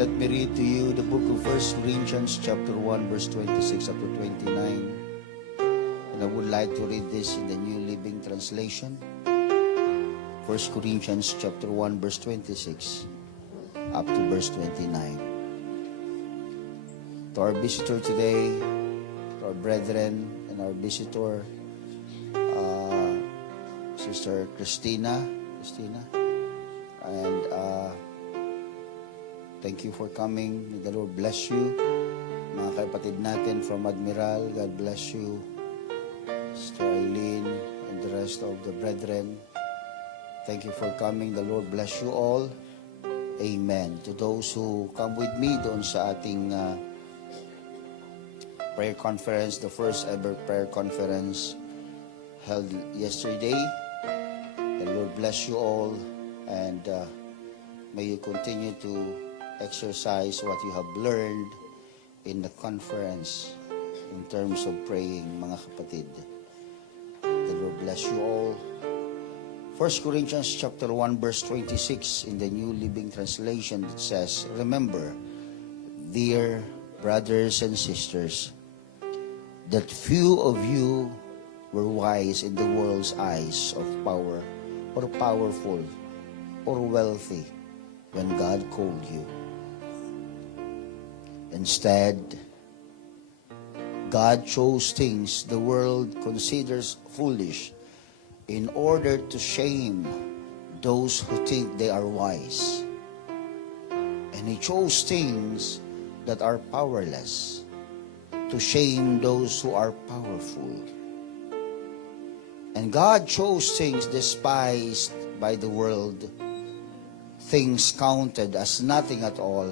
Let me read to you the book of 1 Corinthians chapter 1 verse 26 up to 29. And I would like to read this in the New Living Translation. 1 Corinthians chapter 1 verse 26 up to verse 29. To our visitor today, to our brethren and our visitor, Sister Christina, and thank you for coming. May the Lord bless you. Mga kapatid natin from Admiral, God bless you. Sister Eileen and the rest of the brethren, thank you for coming. The Lord bless you all. Amen. To those who come with me doon sa ating prayer conference, the first ever prayer conference held yesterday. The Lord bless you all, and may you continue to exercise what you have learned in the conference in terms of praying, mga kapatid. The Lord bless you all. 1 Corinthians chapter 1 verse 26 in the New Living Translation, it says, "Remember, dear brothers and sisters, that few of you were wise in the world's eyes of power, or powerful, or wealthy when God called you. Instead, God chose things the world considers foolish in order to shame those who think they are wise. And He chose things that are powerless to shame those who are powerful. And God chose things despised by the world, things counted as nothing at all,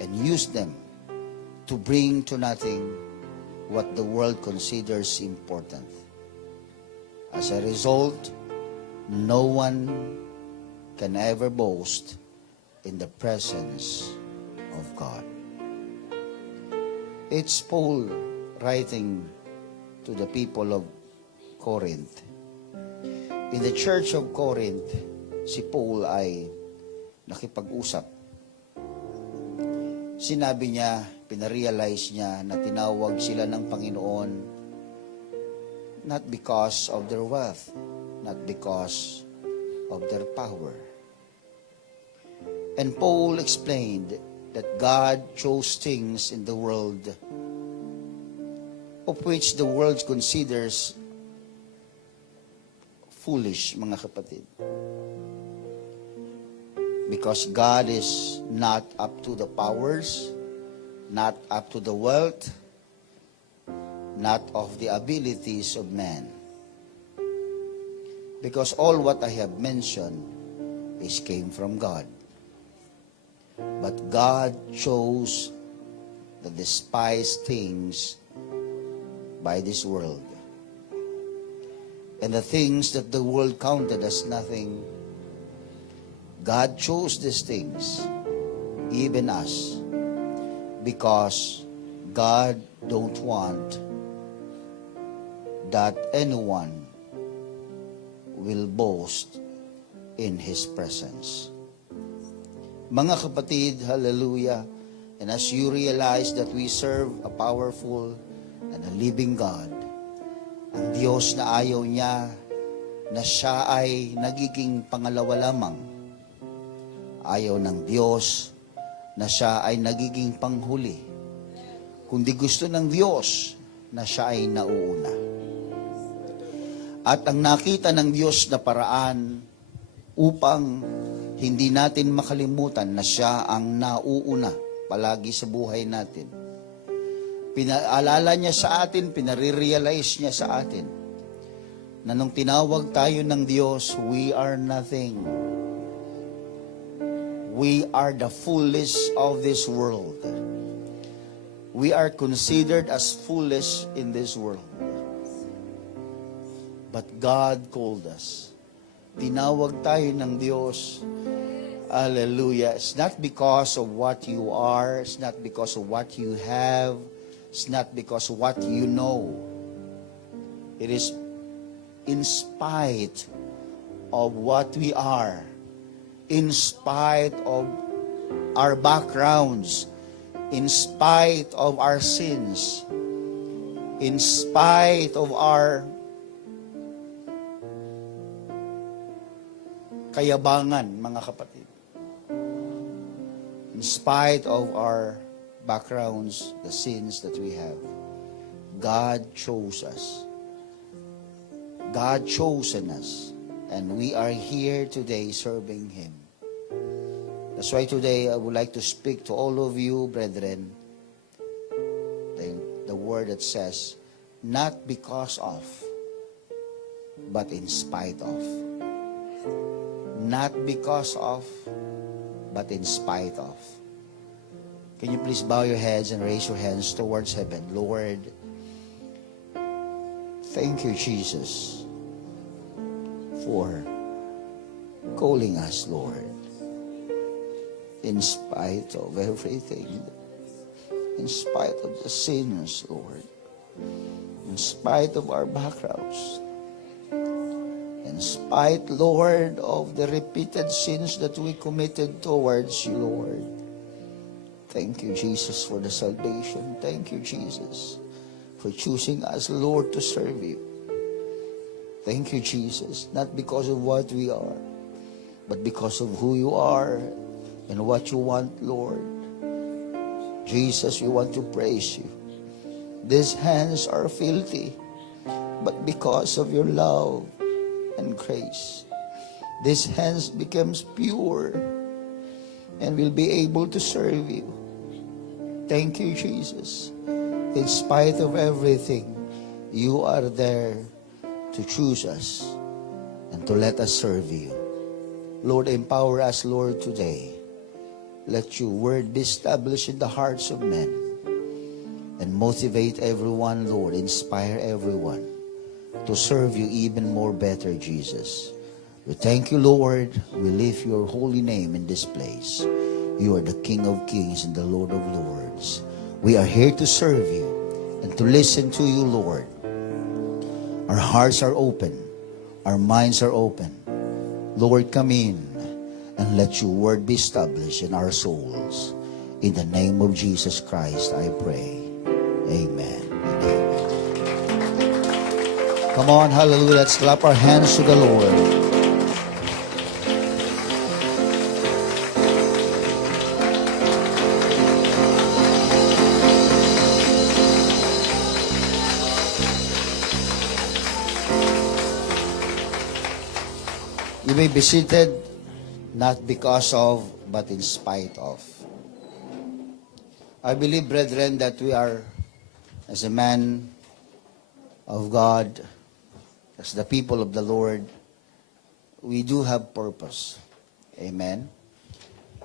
and used them to bring to nothing what the world considers important. As a result, no one can ever boast in the presence of God." It's Paul writing to the people of Corinth. In the church of Corinth, si Paul ay nakipag-usap. Sinabi niya, pinarealize niya na tinawag sila ng Panginoon not because of their wealth, not because of their power. And Paul explained that God chose things in the world of which the world considers foolish, mga kapatid. Because God is not up to the powers, not up to the wealth, not of the abilities of man. Because all what I have mentioned came from God. But God chose the despised things by this world, and the things that the world counted as nothing. God chose these things, even us, because God don't want that anyone will boast in His presence. Mga kapatid, hallelujah, and as you realize that we serve a powerful and a living God, ang Diyos na ayaw niya na siya ay nagiging pangalawa lamang. Ayaw ng Diyos na siya ay nagiging panghuli. Kundi gusto ng Diyos na siya ay nauuna. At ang nakita ng Diyos na paraan upang hindi natin makalimutan na siya ang nauuna palagi sa buhay natin. Pinaalala niya sa atin, pinare-realize niya sa atin na nung tinawag tayo ng Diyos, we are nothing. We are the foolish of this world. We are considered as foolish in this world. But God called us. Tinawag tayo ng Diyos. Hallelujah. It's not because of what you are. It's not because of what you have. It's not because of what you know. It is in spite of what we are, in spite of our backgrounds, in spite of our sins, in spite of our kayabangan, mga kapatid. In spite of our backgrounds, the sins that we have, God chose us. God chosen us. And we are here today serving Him. That's why today I would like to speak to all of you, brethren, the word that says, not because of, but in spite of. Not because of, but in spite of. Can you please bow your heads and raise your hands towards heaven? Lord, thank you, Jesus, for calling us, Lord. In spite of everything, in spite of the sins, Lord, in spite of our backgrounds, in spite, Lord, of the repeated sins that we committed towards you, Lord. Thank you, Jesus, for the salvation. Thank you, Jesus, for choosing us, Lord, to serve you. Thank you, Jesus, not because of what we are, but because of who you are and what you want, Lord. Jesus, we want to praise you. These hands are filthy, but because of your love and grace, these hands becomes pure and will be able to serve you. Thank you, Jesus. In spite of everything, you are there to choose us and to let us serve you. Lord, empower us, Lord, today. Let your word be established in the hearts of men and motivate everyone, Lord, inspire everyone to serve you even more better, Jesus. We thank you, Lord. We lift your holy name in this place. You are the King of kings and the Lord of lords. We are here to serve you and to listen to you, Lord. Our hearts are open. Our minds are open. Lord, come in and let your word be established in our souls. In the name of Jesus Christ, I pray. Amen. And amen. Come on, hallelujah. Let's clap our hands to the Lord. You may be seated, not because of, but in spite of. I believe, brethren, that we are, as a man of God, as the people of the Lord, we do have purpose. Amen?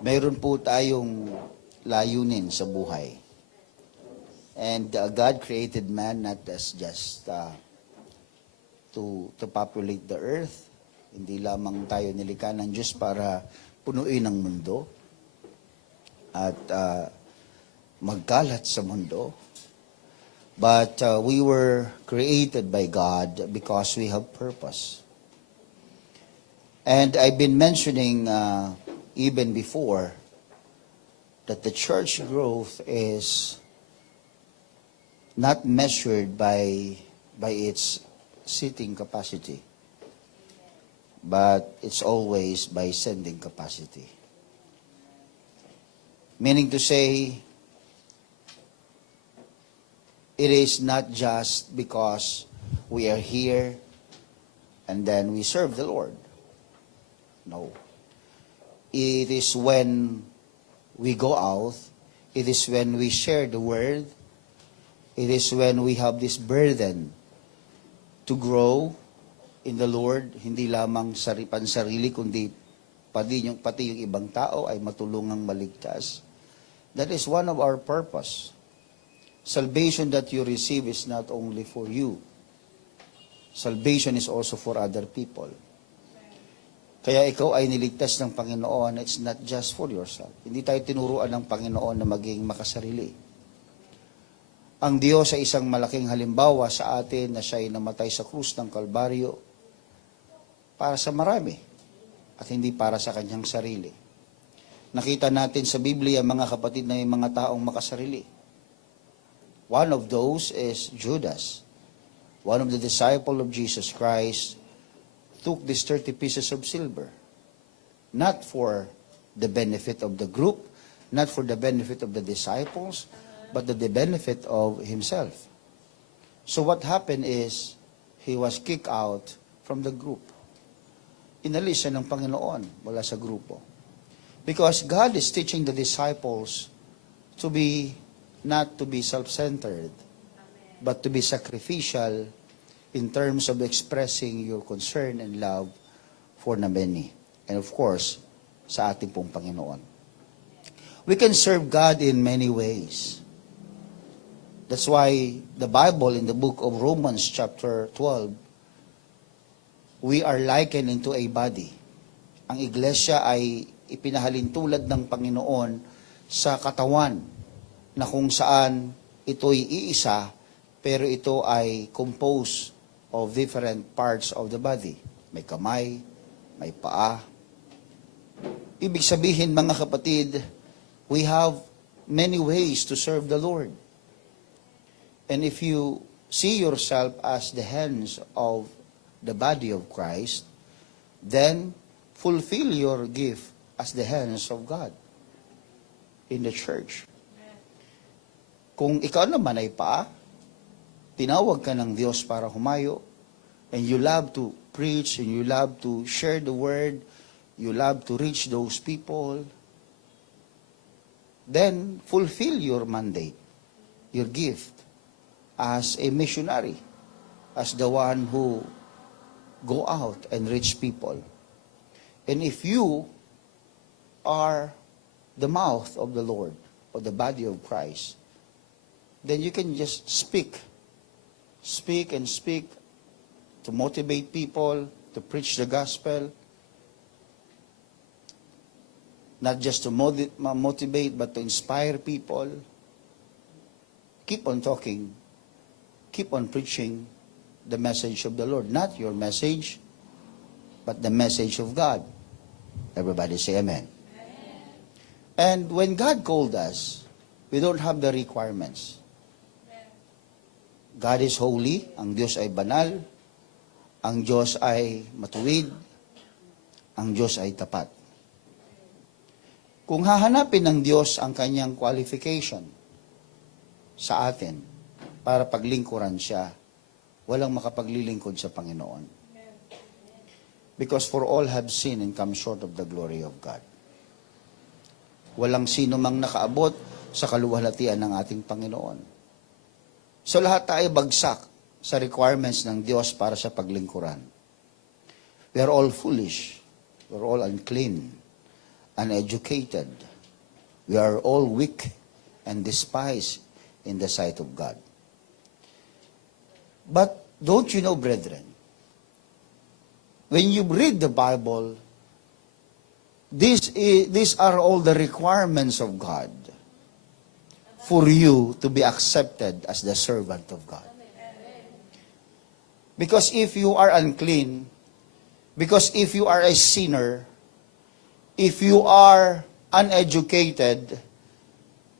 Mayroon po tayong layunin sa buhay. And God created man not as just to populate the earth. Hindi lamang tayo nilikha ng Diyos para punuin ang mundo at magkalat sa mundo. But we were created by God because we have purpose. And I've been mentioning even before that the church growth is not measured by its seating capacity, but it's always by sending capacity. Meaning to say, it is not just because we are here and then we serve the Lord. No. It is when we go out, it is when we share the word, it is when we have this burden to grow in the Lord, hindi lamang pansarili, kundi pati yung ibang tao ay matulungang maligtas. That is one of our purpose. Salvation that you receive is not only for you. Salvation is also for other people. Kaya ikaw ay niligtas ng Panginoon, it's not just for yourself. Hindi tayo tinuruan ng Panginoon na maging makasarili. Ang Diyos ay isang malaking halimbawa sa atin na siya'y namatay sa krus ng Kalbaryo para sa marami at hindi para sa kanyang sarili. Nakita natin sa Biblia, mga kapatid, na yung mga taong makasarili. One of those is Judas. One of the disciples of Jesus Christ took these 30 pieces of silver. Not for the benefit of the group, not for the benefit of the disciples, but the benefit of himself. So what happened is, he was kicked out from the group. Inalis siya ng Panginoon mula sa grupo. Because God is teaching the disciples to be, not to be self-centered, but to be sacrificial in terms of expressing your concern and love for the many. And of course, sa ating pong Panginoon. We can serve God in many ways. That's why the Bible in the book of Romans chapter 12, we are likened into a body. Ang iglesia ay ipinahalin tulad ng Panginoon sa katawan na kung saan ito'y iisa, pero ito ay composed of different parts of the body. May kamay, may paa. Ibig sabihin, mga kapatid, we have many ways to serve the Lord. And if you see yourself as the hands of the body of Christ, then fulfill your gift as the hands of God in the church. Kung ikaw naman ay paa, tinawag ka ng Diyos para humayo, and you love to preach, and you love to share the word, you love to reach those people, then fulfill your mandate, your gift, as a missionary, as the one who go out and reach people. And if you are the mouth of the Lord, or the body of Christ, then you can just speak and speak to motivate people, to preach the gospel, not just to motivate, but to inspire people. Keep on talking, keep on preaching the message of the Lord, not your message, but the message of God. Everybody say amen. And when God called us, we don't have the requirements. God is holy, ang Diyos ay banal, ang Diyos ay matuwid, ang Diyos ay tapat. Kung hahanapin ng Diyos ang kanyang qualification sa atin para paglingkuran siya, walang makapaglilingkod sa Panginoon. Because for all have sinned and come short of the glory of God. Walang sino mang nakaabot sa kaluwalhatian ng ating Panginoon. So lahat tayo bagsak sa requirements ng Diyos para sa paglingkuran. We are all foolish. We are all unclean, uneducated. We are all weak and despised in the sight of God. But don't you know, brethren, when you read the Bible, these are all the requirements of God for you to be accepted as the servant of God. Because if you are unclean, because if you are a sinner, if you are uneducated,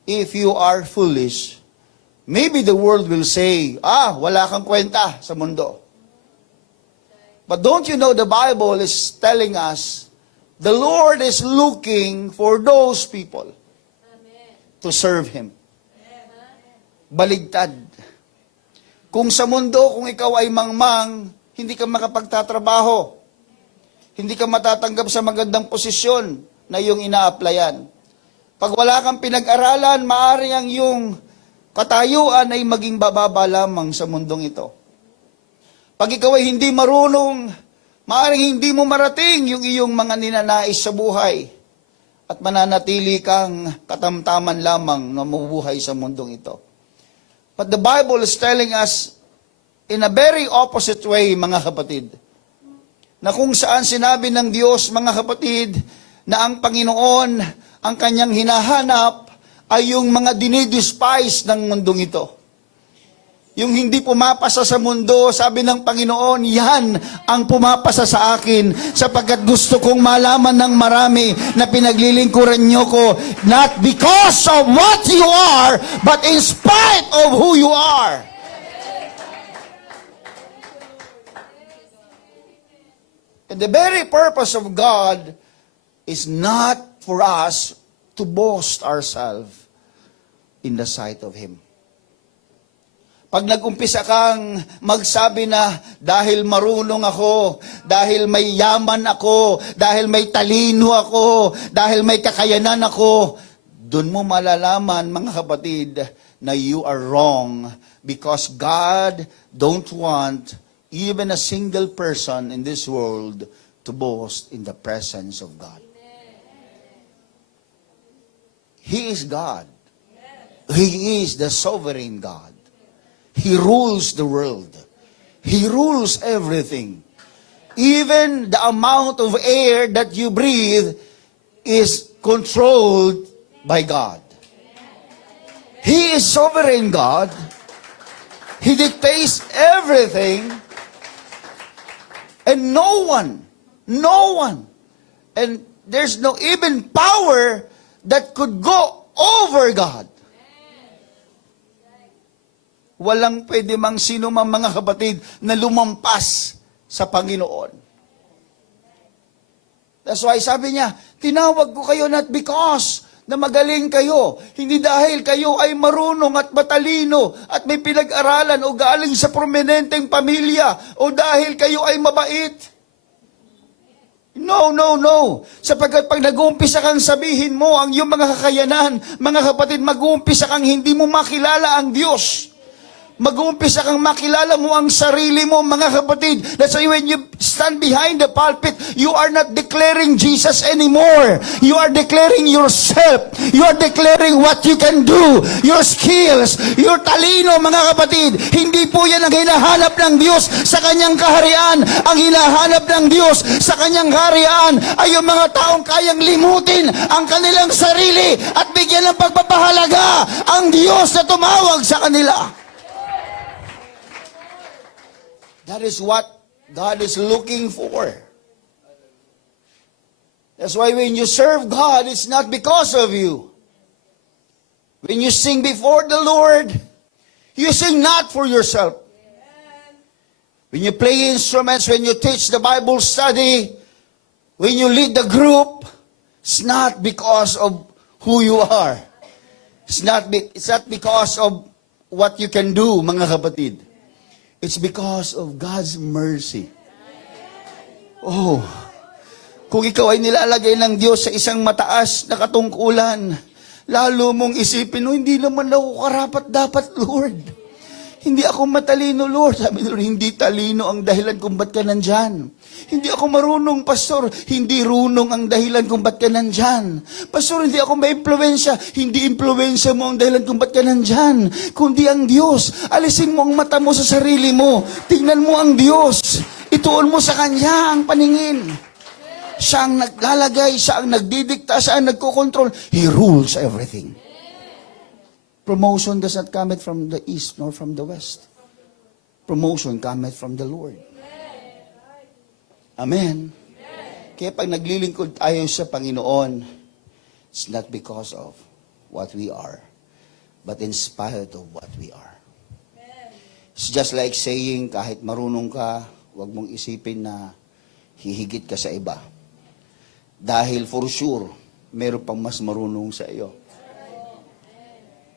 if you are foolish, maybe the world will say, wala kang kwenta sa mundo. But don't you know the Bible is telling us, the Lord is looking for those people to serve Him. Baligtad. Kung sa mundo, kung ikaw ay mangmang, hindi ka makapagtatrabaho. Hindi ka matatanggap sa magandang posisyon na iyong ina-applyan. Pag wala kang pinag-aralan, maaari ang iyong katayuan ay maging bababa lamang sa mundong ito. Pag ikaw ay hindi marunong, maaaring hindi mo marating yung iyong mga ninanais sa buhay at mananatili kang katamtaman lamang na mabubuhay sa mundong ito. But the Bible is telling us in a very opposite way, mga kapatid, na kung saan sinabi ng Diyos, mga kapatid, na ang Panginoon, ang kanyang hinahanap ay yung mga dinidespise ng mundong ito. Yung hindi pumapasa sa mundo, sabi ng Panginoon, yan ang pumapasa sa akin sapagkat gusto kong malaman ng marami na pinaglilingkuran nyo ko, not because of what you are, but in spite of who you are. And the very purpose of God is not for us to boast ourselves in the sight of Him. Pag nag-umpisa kang magsabi na dahil marunong ako, dahil may yaman ako, dahil may talino ako, dahil may kakayanan ako, doon mo malalaman, mga kapatid, na you are wrong because God don't want even a single person in this world to boast in the presence of God. He is God. He is the sovereign God. He rules the world. He rules everything. Even the amount of air that you breathe is controlled by God. He is sovereign God. He dictates everything. And no one, and there's no even power that could go over God. Walang pwede mang sino mang mga kapatid na lumampas sa Panginoon. That's why sabi niya, tinawag ko kayo not because na magaling kayo, hindi dahil kayo ay marunong at matalino at may pinag-aralan o galing sa prominenteng pamilya o dahil kayo ay mabait. No. Sapagkat pag nag-uumpisa kang sabihin mo ang iyong mga kakayanan, mga kapatid, mag-uumpisa kang hindi mo makilala ang Diyos. Mag-uumpisa kang makilala mo ang sarili mo, mga kapatid. That's why when you stand behind the pulpit, you are not declaring Jesus anymore. You are declaring yourself. You are declaring what you can do. Your skills, your talino, mga kapatid. Hindi po yan ang hinahanap ng Diyos sa kanyang kaharian. Ang hinahanap ng Diyos sa kanyang kaharian ay yung mga taong kayang limutin ang kanilang sarili at bigyan ng pagpapahalaga ang Diyos na tumawag sa kanila. That is what God is looking for. That's why when you serve God, it's not because of you. When you sing before the Lord, you sing not for yourself. When you play instruments, when you teach the Bible study, when you lead the group, it's not because of who you are. It's not because of what you can do, mga kapatid. It's because of God's mercy. Oh, kung ikaw ay nilalagay ng Diyos sa isang mataas na katungkulan, lalo mong isipin, hindi naman ako karapat-dapat, Lord. Hindi ako matalino, Lord. Sabi nila, hindi talino ang dahilan kung ba't ka nandyan. Hindi ako marunong, Pastor. Hindi runong ang dahilan kung ba't ka nandyan. Pastor, hindi ako ma-impluensya. Hindi impluensya mo ang dahilan kung ba't ka nandyan. Kundi ang Diyos. Alisin mo ang mata mo sa sarili mo. Tingnan mo ang Diyos. Ituon mo sa Kanya ang paningin. Siya ang naglalagay, siya ang nagdidikta, siya ang nagkokontrol. He rules everything. Promotion does not come from the east nor from the west. Promotion cometh from the Lord. Amen. Kaya pag naglilingkod tayo sa Panginoon, it's not because of what we are, but in spite of what we are. It's just like saying, kahit marunong ka, huwag mong isipin na hihigit ka sa iba. Dahil for sure, meron pang mas marunong sa iyo.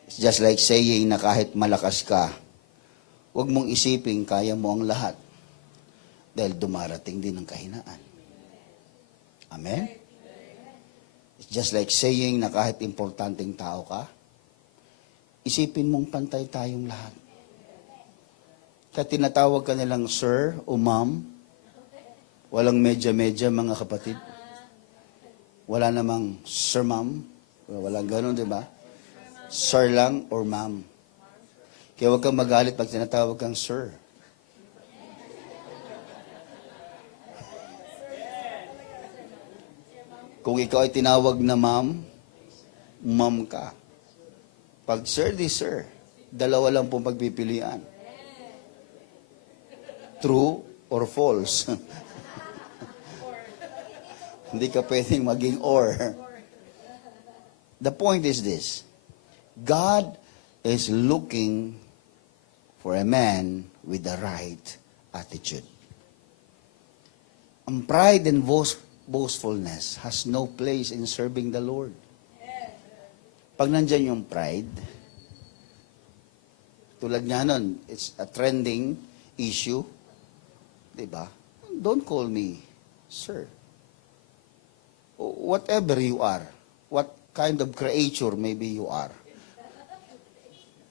It's just like saying na kahit malakas ka, huwag mong isipin kaya mo ang lahat. Dahil dumarating din ang kahinaan. Amen? It's just like saying na kahit importanteng tao ka, isipin mong pantay tayong lahat. Kaya tinatawag ka nilang sir o ma'am, walang medya-medya, mga kapatid. Wala namang sir ma'am, walang ganun, di ba? Sir lang or ma'am. Kaya huwag kang magalit pag tinatawag kang sir. Kung ikaw ay tinawag na ma'am, ma'am ka. Pag sir, di sir. Dalawa lang pong pagpipilian. True or false? Hindi ka pwedeng maging or. The point is this. God is looking for a man with the right attitude. Ang pride and boastfulness has no place in serving the Lord. Pag nandyan yung pride, tulad nga nun, it's a trending issue, diba? Don't call me sir. Whatever you are, what kind of creature maybe you are,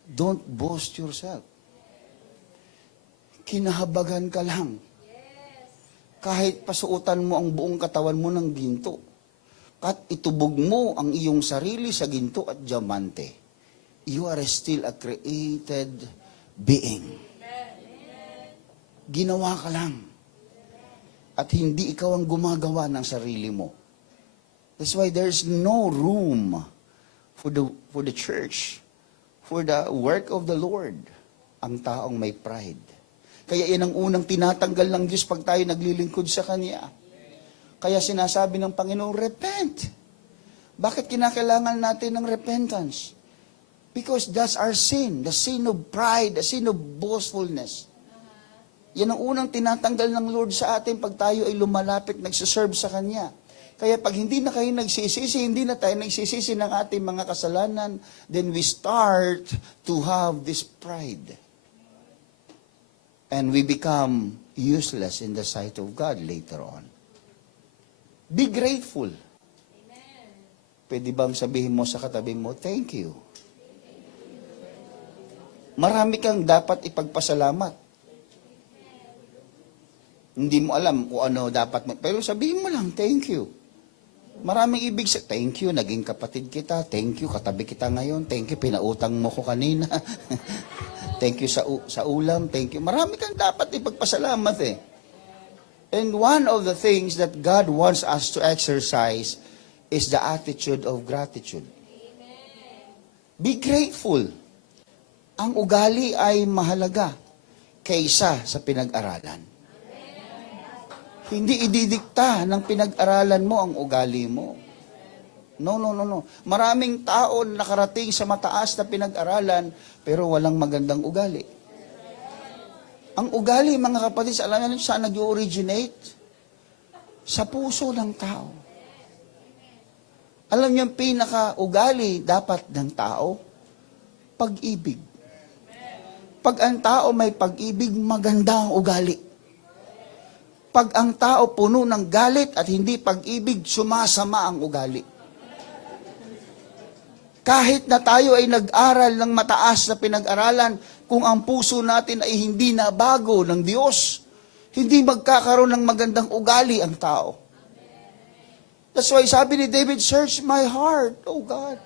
don't boast yourself. Kinahabagan ka lang. Kahit pasuotan mo ang buong katawan mo ng ginto, kahit itubog mo ang iyong sarili sa ginto at diamante, you are still a created being. Ginawa ka lang. At hindi ikaw ang gumagawa ng sarili mo. That's why there's no room for the church, for the work of the Lord, ang taong may pride. Kaya yan ang unang tinatanggal ng Diyos pag tayo naglilingkod sa Kanya. Kaya sinasabi ng Panginoon, repent. Bakit kinakailangan natin ng repentance? Because that's our sin, the sin of pride, the sin of boastfulness. Yan ang unang tinatanggal ng Lord sa atin pag tayo ay lumalapit, nagsiserve sa Kanya. Kaya pag hindi na kayo nagsisisi, hindi na tayo nagsisisi ng ating mga kasalanan, then we start to have this pride. And we become useless in the sight of God later on. Be grateful. Pwede bang sabihin mo sa katabi mo, thank you. Marami kang dapat ipagpasalamat. Hindi mo alam kung ano dapat mo. Pero sabihin mo lang, thank you. Maraming ibig sa, thank you, naging kapatid kita. Thank you, katabi kita ngayon. Thank you, pinautang mo ko kanina. Thank you sa ulam. Thank you. Marami kang dapat ipagpasalamat eh. And one of the things that God wants us to exercise is the attitude of gratitude. Be grateful. Ang ugali ay mahalaga kaysa sa pinag-aralan. Hindi ididikta ng pinag-aralan mo ang ugali mo. No. Maraming tao nakarating sa mataas na pinag-aralan pero walang magandang ugali. Ang ugali, mga kapatid, alam niyo saan nag-originate? Sa puso ng tao. Alam niyo ang pinaka-ugali dapat ng tao? Pag-ibig. Pag ang tao may pag-ibig, maganda ang ugali. Pag ang tao puno ng galit at hindi pag-ibig, sumasama ang ugali. Kahit na tayo ay nag-aral ng mataas na pinag-aralan, kung ang puso natin ay hindi na bago ng Diyos, hindi magkakaroon ng magandang ugali ang tao. That's why sabi ni David, search my heart, oh God.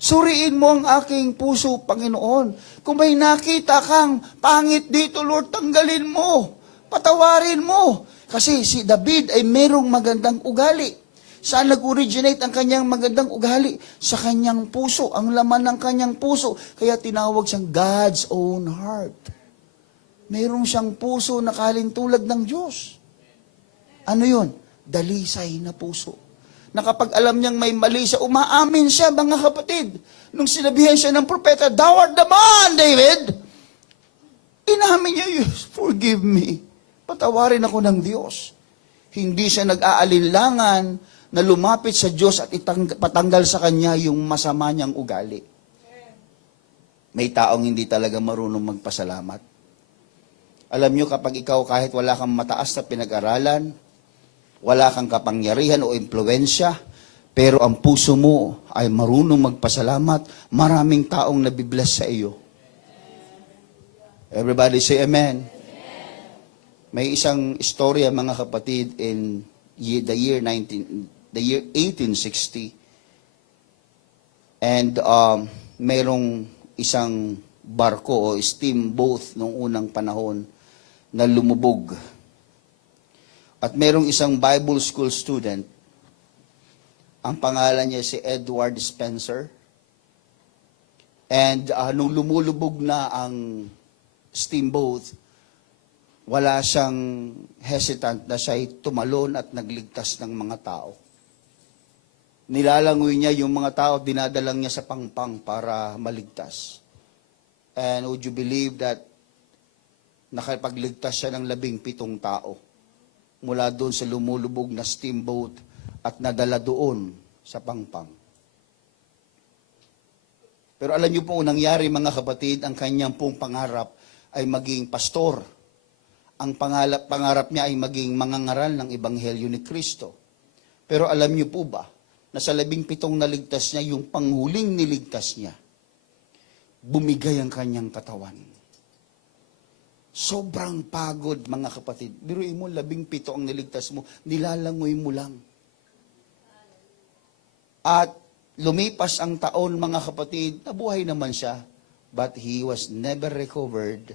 Suriin mo ang aking puso, Panginoon. Kung may nakita kang pangit dito, Lord, tanggalin mo. Patawarin mo. Kasi si David ay merong magandang ugali. Saan nag-originate ang kanyang magandang ugali? Sa kanyang puso, ang laman ng kanyang puso. Kaya tinawag siyang God's own heart. Mayroon siyang puso na kalintulad ng Diyos. Ano yun? Dalisay na puso. Na kapag alam niyang may mali siya, umaamin siya, mga kapatid. Nung sinabihan siya ng propeta, thou art the man, David. Inamin niya, yes, forgive me. Patawarin ako ng Diyos. Hindi siya nag-aalinlangan na lumapit sa Diyos at patanggal sa Kanya yung masama niyang ugali. May taong hindi talaga marunong magpasalamat. Alam niyo, kapag ikaw kahit wala kang mataas na pinag-aralan, wala kang kapangyarihan o impluensya, pero ang puso mo ay marunong magpasalamat, maraming taong nabibless sa iyo. Everybody say amen. May isang istorya, mga kapatid, in the year 1860. And merong isang barko o steamboat noong unang panahon na lumubog. At merong isang Bible school student, ang pangalan niya si Edward Spencer. And nung lumulubog na ang steamboat, wala siyang hesitant na siya'y tumalon at nagligtas ng mga tao. Nilalangoy niya yung mga tao, dinadalang niya sa pangpang para maligtas. And would you believe that nakapagligtas siya ng 17 tao mula doon sa lumulubog na steamboat at nadala doon sa pangpang. Pero alam niyo po, nangyari mga kapatid, ang kanyang pong pangarap ay maging pastor. Ang pangarap niya ay maging mangangaral ng Ebanghelyo ni Kristo. Pero alam niyo po ba, na sa 17 naligtas niya, yung panghuling niligtas niya, bumigay ang kanyang katawan. Sobrang pagod, mga kapatid. Biruin mo, 17 ang niligtas mo, nilalangoy mo lang. At lumipas ang taon, mga kapatid, nabuhay naman siya, but he was never recovered.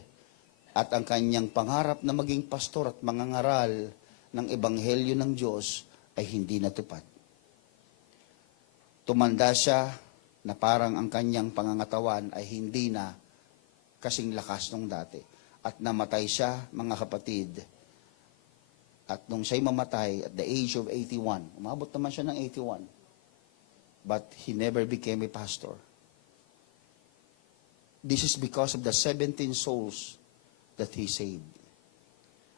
At ang kanyang pangarap na maging pastor at mangangaral ng Ebanghelyo ng Diyos ay hindi natupad. Tumanda siya na parang ang kanyang pangangatawan ay hindi na kasing lakas nung dati. At namatay siya, mga kapatid. At nung siya'y mamatay at the age of 81, umabot naman siya ng 81, but he never became a pastor. This is because of the 17 souls that he saved.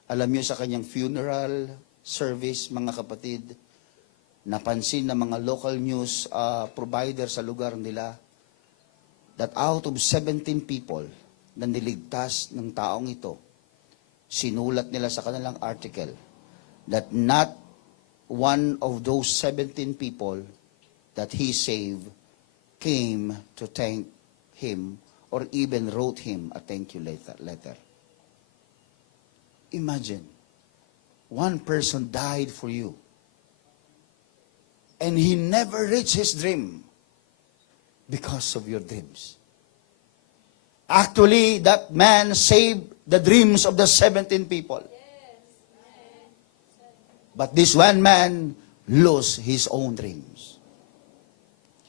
Alam niyo sa kanyang funeral service, mga kapatid, napansin ng mga local news provider sa lugar nila that out of 17 people na niligtas ng taong ito, sinulat nila sa kanilang article that not one of those 17 people that he saved came to thank him or even wrote him a thank you letter. Imagine, one person died for you. And he never reached his dream because of your dreams. Actually, that man saved the dreams of the 17 people. But this one man lost his own dreams.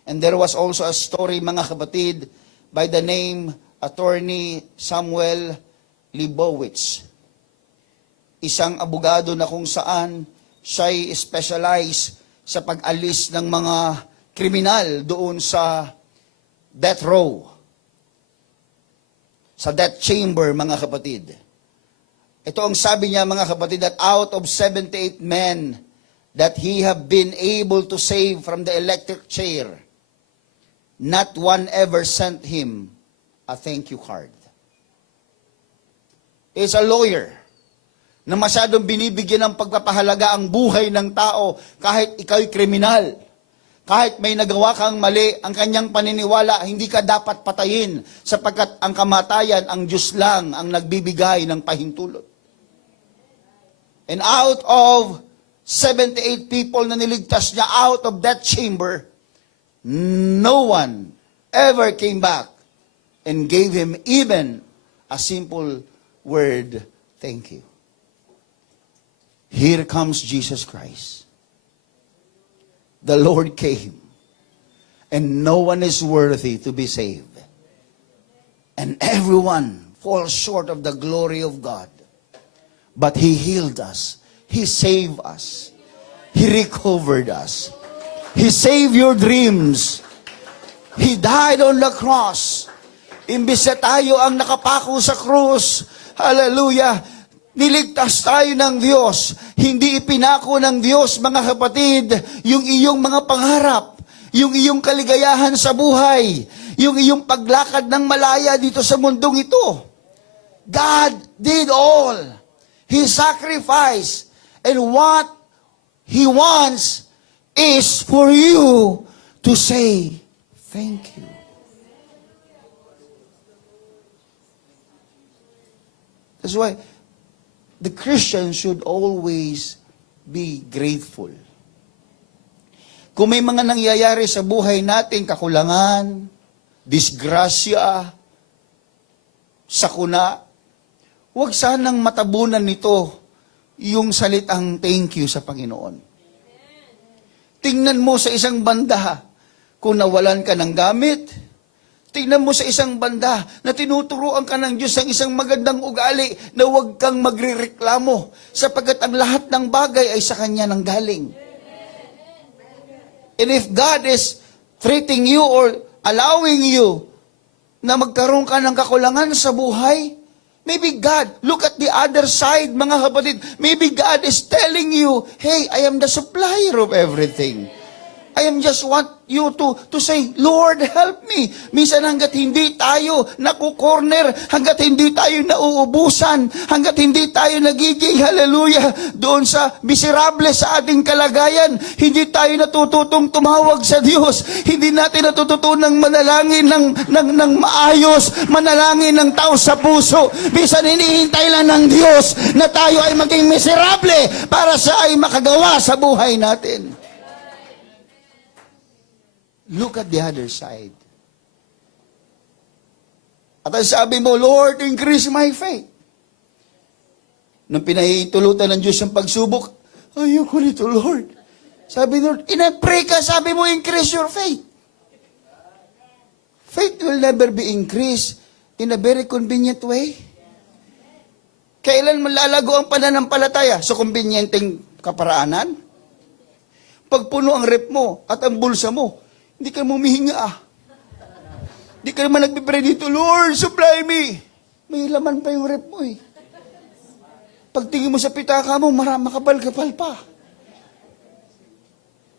And there was also a story, mga kapatid, by the name Attorney Samuel Leibowitz. Isang abogado na kung saan siya'y specialized sa pag-alis ng mga kriminal doon sa death row, sa death chamber, mga kapatid. Ito ang sabi niya, mga kapatid, that out of 78 men that he have been able to save from the electric chair, not one ever sent him a thank you card. He's a lawyer na masyadong binibigyan ng pagpapahalaga ang buhay ng tao kahit ikaw'y kriminal. Kahit may nagawa kang mali, ang kanyang paniniwala, hindi ka dapat patayin sapagkat ang kamatayan, ang Diyos lang ang nagbibigay ng pahintulot. And out of 78 people na niligtas niya out of that chamber, no one ever came back and gave him even a simple word, thank you. Here comes Jesus Christ. The Lord came, and no one is worthy to be saved. And everyone falls short of the glory of God. But He healed us. He saved us. He recovered us. He saved your dreams. He died on the cross. Imbis na tayo ang nakapako sa krus, hallelujah, niligtas tayo ng Diyos. Hindi ipinako ng Diyos, mga kapatid, yung iyong mga pangarap, yung iyong kaligayahan sa buhay, yung iyong paglakad ng malaya dito sa mundong ito. God did all. He sacrificed. And what He wants is for you to say, thank you. That's why the Christian should always be grateful. Kung may mga nangyayari sa buhay natin, kakulangan, disgrasya, sakuna, huwag sanang matabunan nito yung salitang thank you sa Panginoon. Tingnan mo sa isang banda, kung nawalan ka ng gamit, Tingnan mo sa isang banda na tinuturuan ka ng Diyos ng isang magandang ugali na huwag kang magrereklamo sapagkat ang lahat ng bagay ay sa Kanya nang galing. And if God is treating you or allowing you na magkaroon ka ng kakulangan sa buhay, maybe God, look at the other side, mga kapatid, maybe God is telling you, hey, I am the supplier of everything. I am just want you to say, Lord, help me. Minsan hanggat hindi tayo nakukorner, hanggat hindi tayo nauubusan, hanggat hindi tayo nagiging, hallelujah, doon sa miserable sa ating kalagayan, hindi tayo natututong tumawag sa Diyos, hindi natin natututunang manalangin ng maayos, manalangin ng tao sa puso. Minsan hinihintay lang ng Diyos na tayo ay maging miserable para siya ay makagawa sa buhay natin. Look at the other side. At ang sabi mo, Lord, increase my faith. Nung pinahintulutan ng Diyos ang pagsubok, ayoko nito, Lord. Sabi Lord, ina-pray ka, sabi mo, increase your faith. Faith will never be increased in a very convenient way. Kailan malalago ang pananampalataya? Sa kumbinyenteng kaparaanan? Pag puno ang rep mo at ang bulsa mo, hindi ka humihinga Hindi ka naman nagpipray dito, Lord, supply me. May laman pa yung rep mo eh. Pagtingin mo sa pitaka mo, makapal-kapal pa.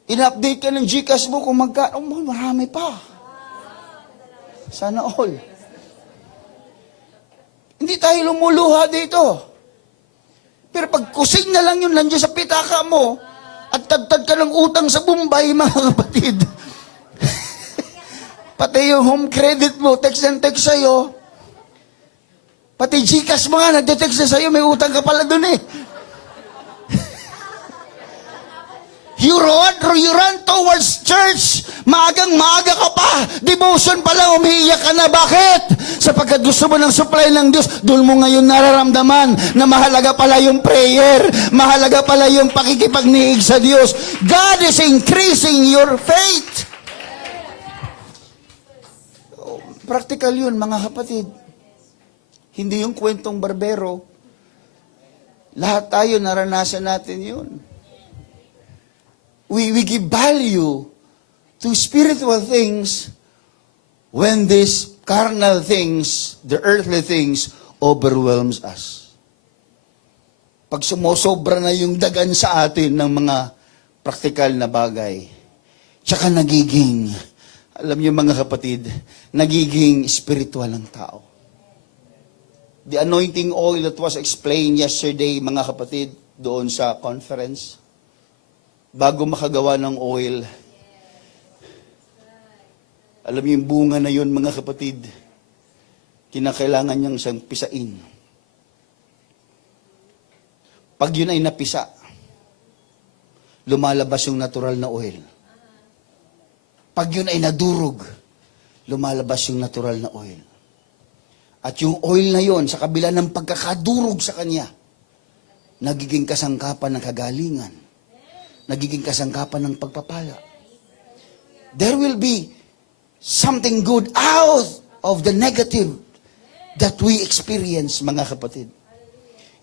In-update ka ng GCash mo kung marami pa. Sana all. Hindi tayo lumuluha dito. Pero pag kusing na lang yun nandiyan sa pitaka mo, at tagtag ka ng utang sa Bombay, mga kapatid, pati yung home credit mo, text and text sa'yo. Pati GCash mo nga, nagde-text na sa'yo, may utang ka pala dun eh. You run towards church. Maagang-maaga ka pa. Devotion pa lang, umiiyak ka na. Bakit? Sapagkat gusto mo ng supply ng Diyos, doon mo ngayon nararamdaman na mahalaga pala yung prayer. Mahalaga pala yung pakikipagniig sa Diyos. God is increasing your faith. Practical yun, mga kapatid. Hindi yung kwentong barbero. Lahat tayo naranasan natin yun. We give value to spiritual things when these carnal things, the earthly things, overwhelms us. Pag sumusobra na yung dagan sa atin ng mga practical na bagay, tsaka nagiging, alam niyo mga kapatid, nagiging spiritual ang tao. The anointing oil that was explained yesterday, mga kapatid, doon sa conference, bago makagawa ng oil, alam niyo yung bunga na yun, mga kapatid, kinakailangan niyang siyang pisain. Pag yun ay napisa, lumalabas yung natural na oil. Pag yun ay nadurog, lumalabas yung natural na oil. At yung oil na yun, sa kabila ng pagkakadurog sa kanya, nagiging kasangkapan ng kagalingan. Nagiging kasangkapan ng pagpapala. There will be something good out of the negative that we experience, mga kapatid.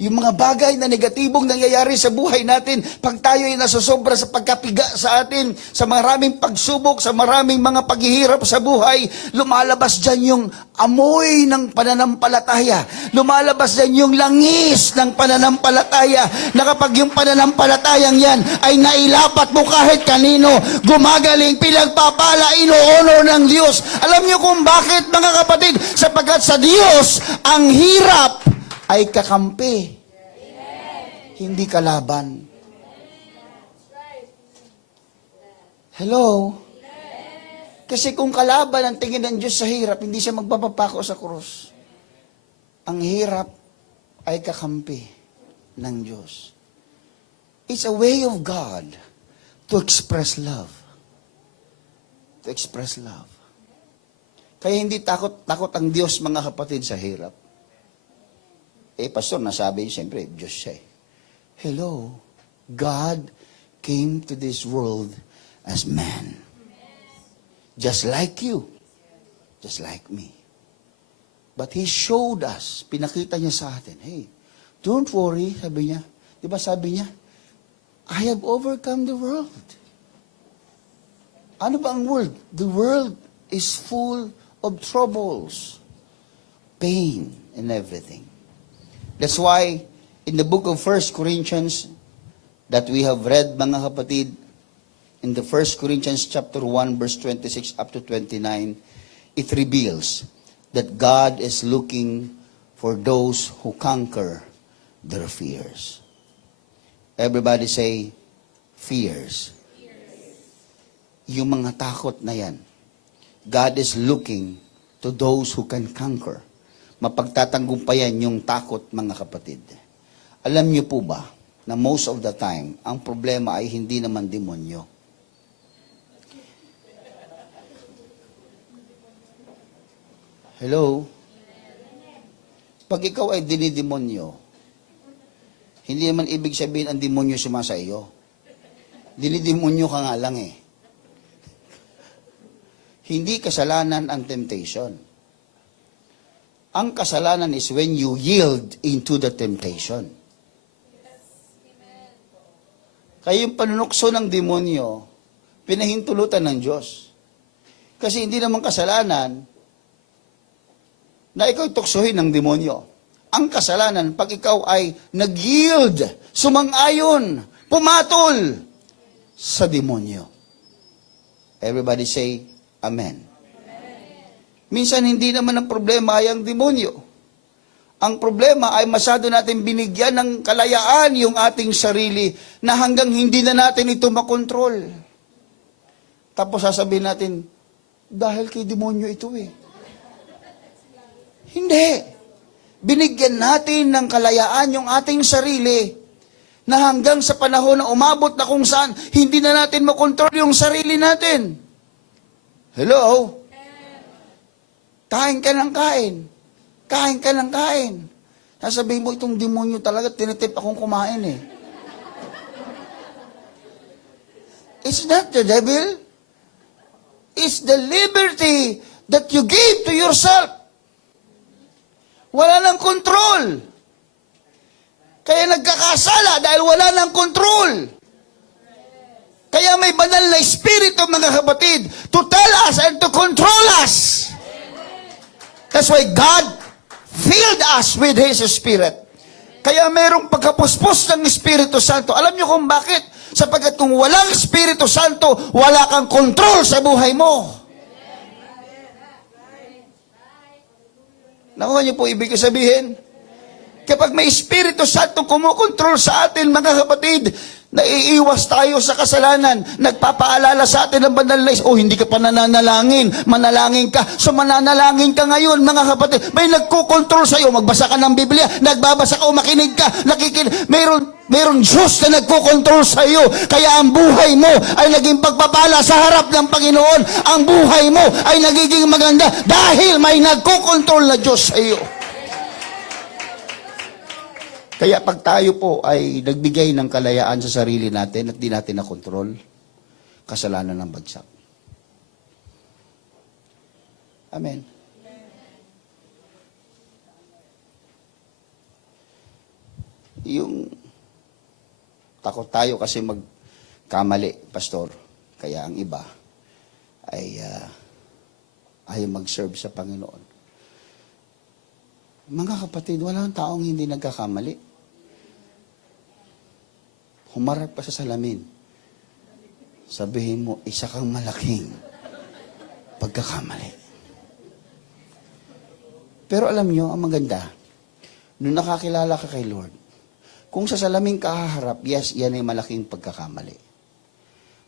Yung mga bagay na negatibong nangyayari sa buhay natin, pag tayo ay nasosobra sa pagkapiga sa atin, sa maraming pagsubok, sa maraming mga paghihirap sa buhay, lumalabas dyan yung amoy ng pananampalataya. Lumalabas dyan yung langis ng pananampalataya, na kapag yung pananampalatayang yan ay nailapat mo kahit kanino, gumagaling, pinagpapala, ino-honor ng Diyos. Alam niyo kung bakit, mga kapatid? Sapagkat sa Diyos, ang hirap ay kakampi, hindi kalaban. Hello? Kasi kung kalaban ang tingin ng Diyos sa hirap, hindi siya magpapapako sa krus. Ang hirap ay kakampi ng Diyos. It's a way of God to express love. To express love. Kaya hindi takot ang Diyos, mga kapatid, sa hirap. Pastor, nasabi, siyempre, Diyos siya. Hello, God came to this world as man. Just like you. just like me. But He showed us, pinakita niya sa atin, hey, don't worry, sabi niya. Di ba sabi niya, I have overcome the world. Ano ba ang world? The world is full of troubles, pain, and everything. That's why, in the book of 1 Corinthians, that we have read, mga kapatid, in the 1 Corinthians chapter 1, verse 26 up to 29, it reveals that God is looking for those who conquer their fears. Everybody say, fears. Yung mga takot na yan, God is looking to those who can conquer. Mapagtatanggumpayan yung takot, mga kapatid. Alam niyo po ba, na most of the time, ang problema ay hindi naman demonyo. Hello? Pag ikaw ay dinidemonyo, hindi naman ibig sabihin ang demonyo sumasa iyo. Dinidemonyo ka nga lang eh. Hindi kasalanan ang temptation. Ang kasalanan is when you yield into the temptation. Kaya yung panunukso ng demonyo, pinahintulutan ng Diyos. Kasi hindi naman kasalanan na ikaw tuksohin ng demonyo. Ang kasalanan, pag ikaw ay nag-yield, sumang-ayon, pumatol sa demonyo. Everybody say, Amen. Minsan hindi naman ang problema ay ang demonyo. Ang problema ay masyado natin binigyan ng kalayaan yung ating sarili na hanggang hindi na natin ito makontrol. Tapos sasabihin natin, dahil kay demonyo ito eh. Hindi. Binigyan natin ng kalayaan yung ating sarili na hanggang sa panahon na umabot na kung saan hindi na natin makontrol yung sarili natin. Hello? Kain ka ng kain. Kain ka ng kain. Sasabihin mo, itong demonyo talaga, tinitip akong kumain eh. It's not the devil. It's the liberty that you give to yourself. Wala nang control. Kaya nagkakasala dahil wala nang control. Kaya may banal na espiritu, mga kapatid, to tell us and to control us. That's why God filled us with His Spirit. Kaya mayroong pagkapuspos ng Espiritu Santo. Alam niyo kung bakit? Sapagkat kung walang Espiritu Santo, wala kang control sa buhay mo. Nakuha niyo po ibig sabihin? Kapag may Espiritu Santo kumukontrol sa atin, mga kapatid, naiiwas tayo sa kasalanan. Nagpapaalala sa atin ng banal na hindi ka pa nananalangin. Manalangin ka. So mananalangin ka ngayon, mga kapatid. May nagkukontrol sa iyo. Magbasa ka ng Biblia. Nagbabasa ka o makinig ka. Mayroon Diyos na nagkukontrol sa iyo. Kaya ang buhay mo ay naging pagpapala sa harap ng Panginoon. Ang buhay mo ay nagiging maganda dahil may nagkukontrol na Diyos sa iyo. Kaya pag tayo po ay nagbigay ng kalayaan sa sarili natin at di natin nakontrol, kasalanan ng bagsak. Amen. Yung takot tayo kasi magkamali, pastor. Kaya ang iba ay ayaw mag-serve sa Panginoon. Mga kapatid, walang taong hindi nagkakamali. Humarap pa sa salamin. Sabihin mo, isa kang malaking pagkakamali. Pero alam nyo, ang maganda, nung nakakilala ka kay Lord, kung sa salamin ka haharap, yes, yan ay malaking pagkakamali.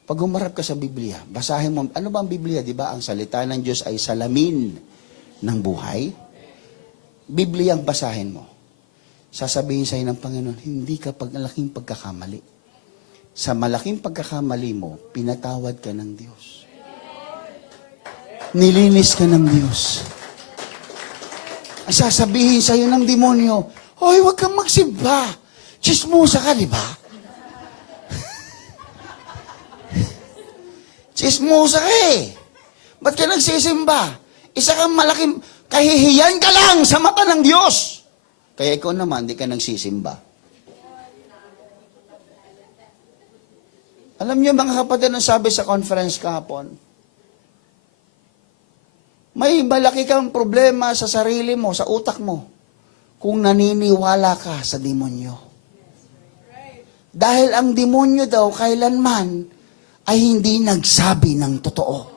Pag humarap ka sa Biblia, basahin mo, ano ba ang Biblia, di ba? Ang salita ng Diyos ay salamin ng buhay. Biblia ang basahin mo. Sasabihin sa'yo ng Panginoon, hindi ka malaking pagkakamali. Sa malaking pagkakamali mo, pinatawad ka ng Diyos. Nilinis ka ng Diyos. Ang sasabihin sa'yo ng demonyo, hoy, huwag kang magsimba. Chismosa ka, di ba? Chismosa ka eh. Ba't ka nagsisimba? Isa kang malaking kahihiyan ka lang sa mata ng Diyos. Kaya ikaw naman, di ka nagsisimba. Alam niyo mga kapatid, ang sabi sa conference kahapon, may malaki kang problema sa sarili mo, sa utak mo, kung naniniwala ka sa demonyo. Dahil ang demonyo daw kailanman ay hindi nagsabi ng totoo.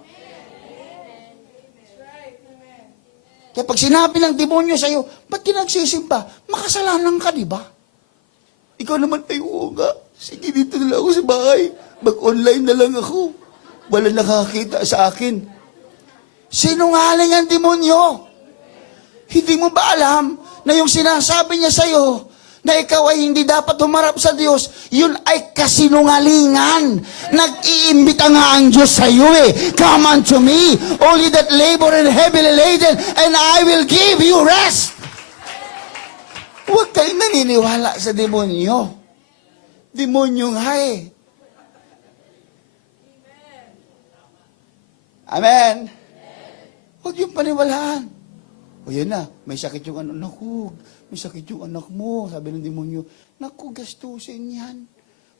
Kaya pag sinabi ng demonyo sa'yo, ba't kinagsisimba? Makasalanan ka, di ba? Ikaw naman, ay oo nga. Sige, dito na lang ako sa bahay. Mag-online na lang ako. Wala nakakita sa akin. Sinungaling ang demonyo. Hindi mo ba alam na yung sinasabi niya sa'yo, na ikaw ay hindi dapat humarap sa Diyos, yun ay kasinungalingan. Nag-iimbita nga ang Diyos sa iyo eh. Come unto me, all ye that labor and heavily laden, and I will give you rest. Huwag kayong naniniwala sa demonyo. Demonyo nga eh. Amen. Huwag yung paniwalaan. O yan na, may sakit yung ano, naku, may sakit yung anak mo. Sabi ng demonyo, naku, gastusin yan.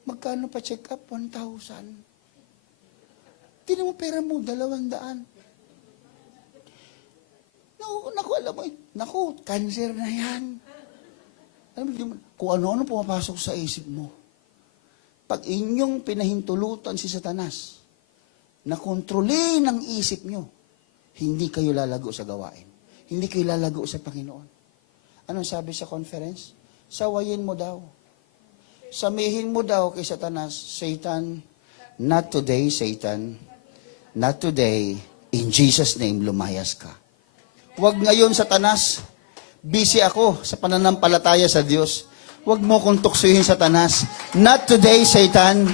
Magkano pa check up? 1,000. Tinan mo pera mo, 200. Naku, alam mo, naku, cancer na yan. Alam mo, kung ano-ano pumapasok sa isip mo. Pag inyong pinahintulutan si Satanas, na kontrolin ang isip nyo, hindi kayo lalago sa gawain. Hindi kayo lalago sa Panginoon. Anong sabi sa conference? Sawayin mo daw. Samihin mo daw kay Satanas, Satan, not today, Satan. Not today. In Jesus' name, lumayas ka. Huwag ngayon, Satanas. Busy ako sa pananampalataya sa Diyos. Huwag mo kong tuksuhin, Satanas. Not today, Satan.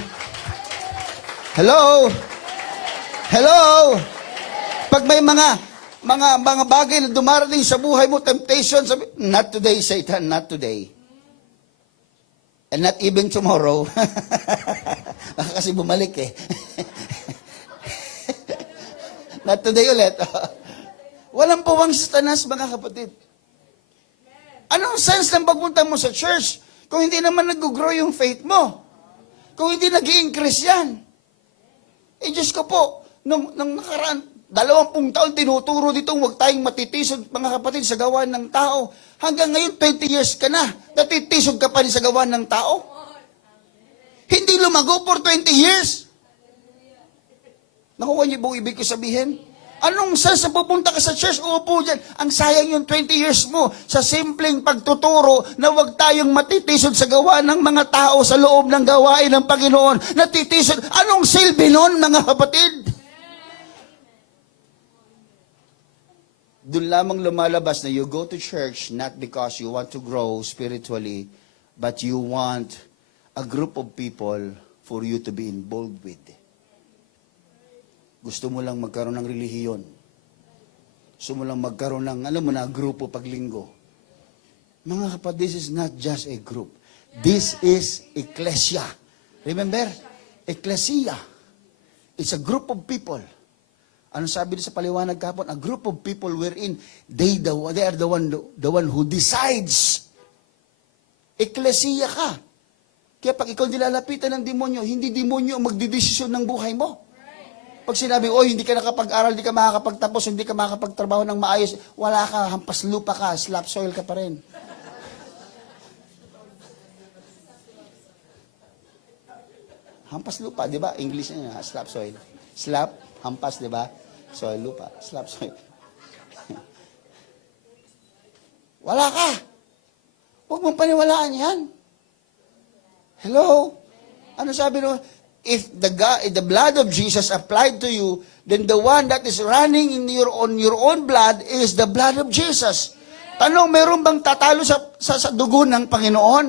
Hello? Hello? Pag may mga bagay na dumarating sa buhay mo, temptation, sabi, not today, Satan, not today. And not even tomorrow. Kasi bumalik eh. Not today ulit. Walang puwang Satanas, mga kapatid. Anong sense ng pagpunta mo sa church kung hindi naman nag-grow yung faith mo? Kung hindi nag-i-increase yan? Eh, Diyos ko po, nung nakaraan, 20 taon tinuturo dito, huwag tayong matitisod, mga kapatid, sa gawa ng tao. Hanggang ngayon, 20 years ka na, natitisod ka pa rin sa gawa ng tao. Hindi lumago for 20 years. Nakuha niyo bang ibig ko sabihin? Anong sense na pupunta ka sa church, uupo dyan? Ang sayang yung 20 years mo sa simpleng pagtuturo na huwag tayong matitisod sa gawa ng mga tao sa loob ng gawain ng Panginoon. Natitisod. Anong silbi nun, mga kapatid? Doon lamang lumalabas na you go to church not because you want to grow spiritually, but you want a group of people for you to be involved with. Gusto mo lang magkaroon ng relihiyon. Gusto mo lang magkaroon ng, alam mo na, grupo paglinggo. Mga kapatid, this is not just a group. This is ecclesia. Remember? Ecclesia. It's a group of people. Ano sabi sa paliwanag kahapon? A group of people wherein they are the one who decides. Ecclesia ka. Kaya pag ikaw nilalapitan ng demonyo, hindi demonyo ang magdidesisyon ng buhay mo. Pag sinabi, oy, hindi ka nakapag-aral, hindi ka makakapagtapos, hindi ka makakapagtrabaho ng maayos, wala ka, hampas lupa ka, slap soil ka pa rin. Hampas lupa, di ba? English niya, slap soil. Slap, hampas, di ba? Soil, lupa, slap soil. Wala ka. Huwag mong paniwalaan yan. Hello? Ano sabi nyo? If the blood of Jesus applied to you, then the one that is running on your own blood is the blood of Jesus. Tanong, meron bang tatalo sa dugo ng Panginoon?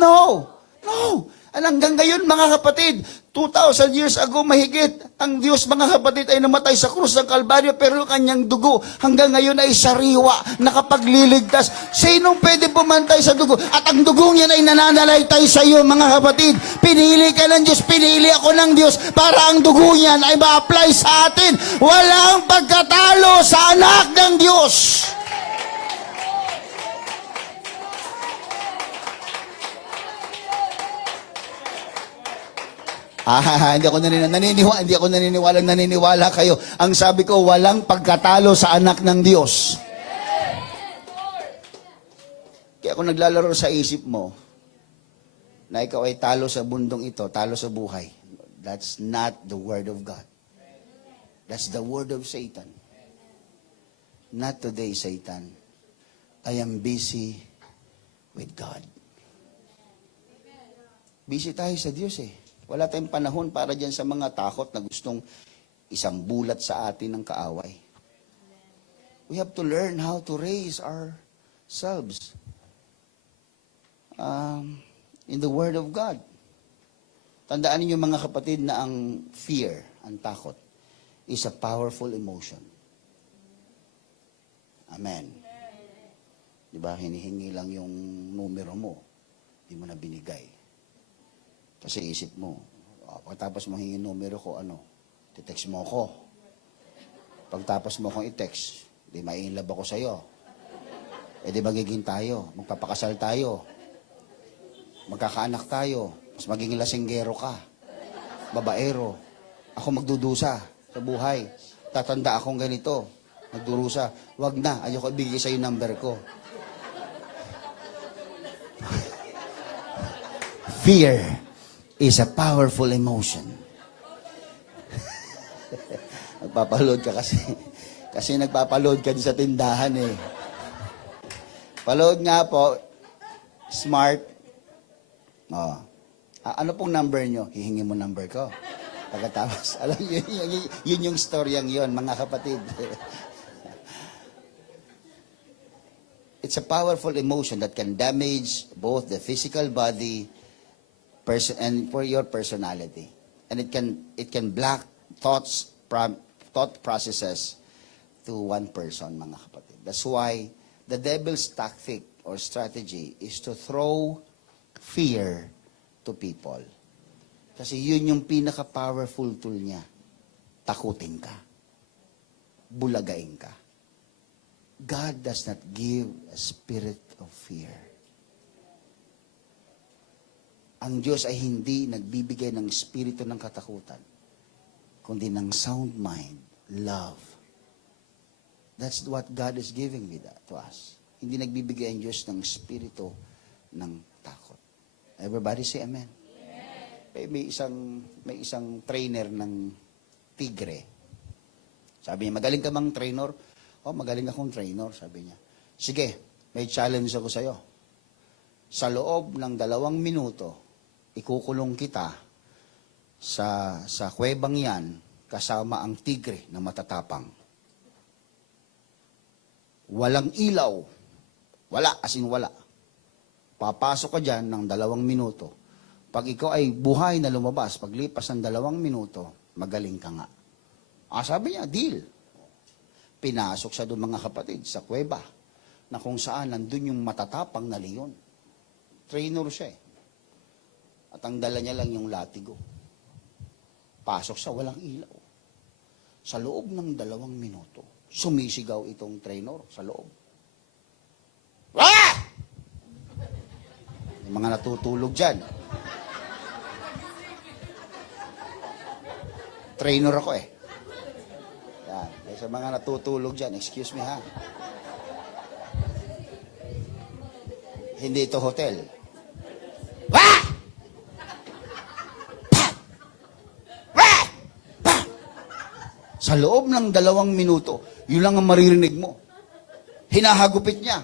No. No. At hanggang ngayon, mga kapatid, 2,000 years ago mahigit, ang Diyos, mga kapatid, ay namatay sa krus ng Kalbaryo, pero ang kanyang dugo hanggang ngayon ay sariwa, nakapagliligtas. Sinong pwede pumantay sa dugo? At ang dugong yan ay nananalaytay sa iyo, mga kapatid. Pinili ka ng Diyos, pinili ako ng Diyos, para ang dugo yan ay ma-apply sa atin. Walang pagkatalo sa anak ng Diyos. Hindi ako naniniwala kayo. Ang sabi ko, walang pagkatalo sa anak ng Diyos. Kaya kung naglalaro sa isip mo, na ikaw ay talo sa bundong ito, talo sa buhay, that's not the word of God. That's the word of Satan. Not today, Satan. I am busy with God. Busy tayo sa Diyos eh. Wala tayong panahon para dyan sa mga takot na gustong isang bulat sa atin ng kaaway. We have to learn how to raise ourselves in the Word of God. Tandaan niyo mga kapatid na ang fear, ang takot, is a powerful emotion. Amen. Diba, hinihingi lang yung numero mo, di mo na binigay. Kasi isip mo, pagtapos mo hingin numero ko, titext mo ako. Pagtapos mo akong i-text, di ma-inlove ako sa'yo. Di magiging tayo, magpapakasal tayo, magkakaanak tayo, mas magiging lasinggero ka, babaero. Ako magdudusa sa buhay. Tatanda akong ganito, magdurusa. Wag na, ayoko ibigay sa'yo number ko. Fear is a powerful emotion. Nagpapaload ka kasi. Kasi nagpapaload ka din sa tindahan eh. Paload nga po, smart. Ano pong number nyo? Hihingi mo number ko. Pagkatapos, alam nyo, yun yung storyang yun, mga kapatid. It's a powerful emotion that can damage both the physical body and for your personality, and it can block thought processes to one person, mga kapatid. That's why the devil's tactic or strategy is to throw fear to people. Kasi yun yung pinaka-powerful tool niya. Takutin ka, bulagain ka. God does not give a spirit of fear. Ang Diyos ay hindi nagbibigay ng espiritu ng katakutan, kundi ng sound mind, love. That's what God is giving to us. Hindi nagbibigay ang Diyos ng espiritu ng takot. Everybody say amen. May isang trainer ng tigre. Sabi niya, magaling ka bang trainer? Magaling akong trainer, sabi niya. Sige, may challenge ako sa'yo. Sa loob ng 2 minuto, ikukulong kita sa kuwebang yan kasama ang tigre na matatapang. Walang ilaw. Wala, as in wala. Papasok ka dyan ng 2 minuto. Pag ikaw ay buhay na lumabas, paglipas ng 2 minuto, magaling ka nga. Sabi niya, deal. Pinasok siya doon, mga kapatid, sa kuweba, na kung saan nandun yung matatapang na leon. Trainer siya eh. At ang dala niya lang yung latigo. Pasok siya, walang ilaw. Sa loob ng 2 minuto, sumisigaw itong trainer sa loob. Ah! Yung mga natutulog dyan. Trainer ako eh. Yan. Sa mga natutulog dyan, excuse me ha. Hindi ito hotel. Ah! Sa loob ng 2 minuto, yun lang ang maririnig mo. Hinahagupit niya.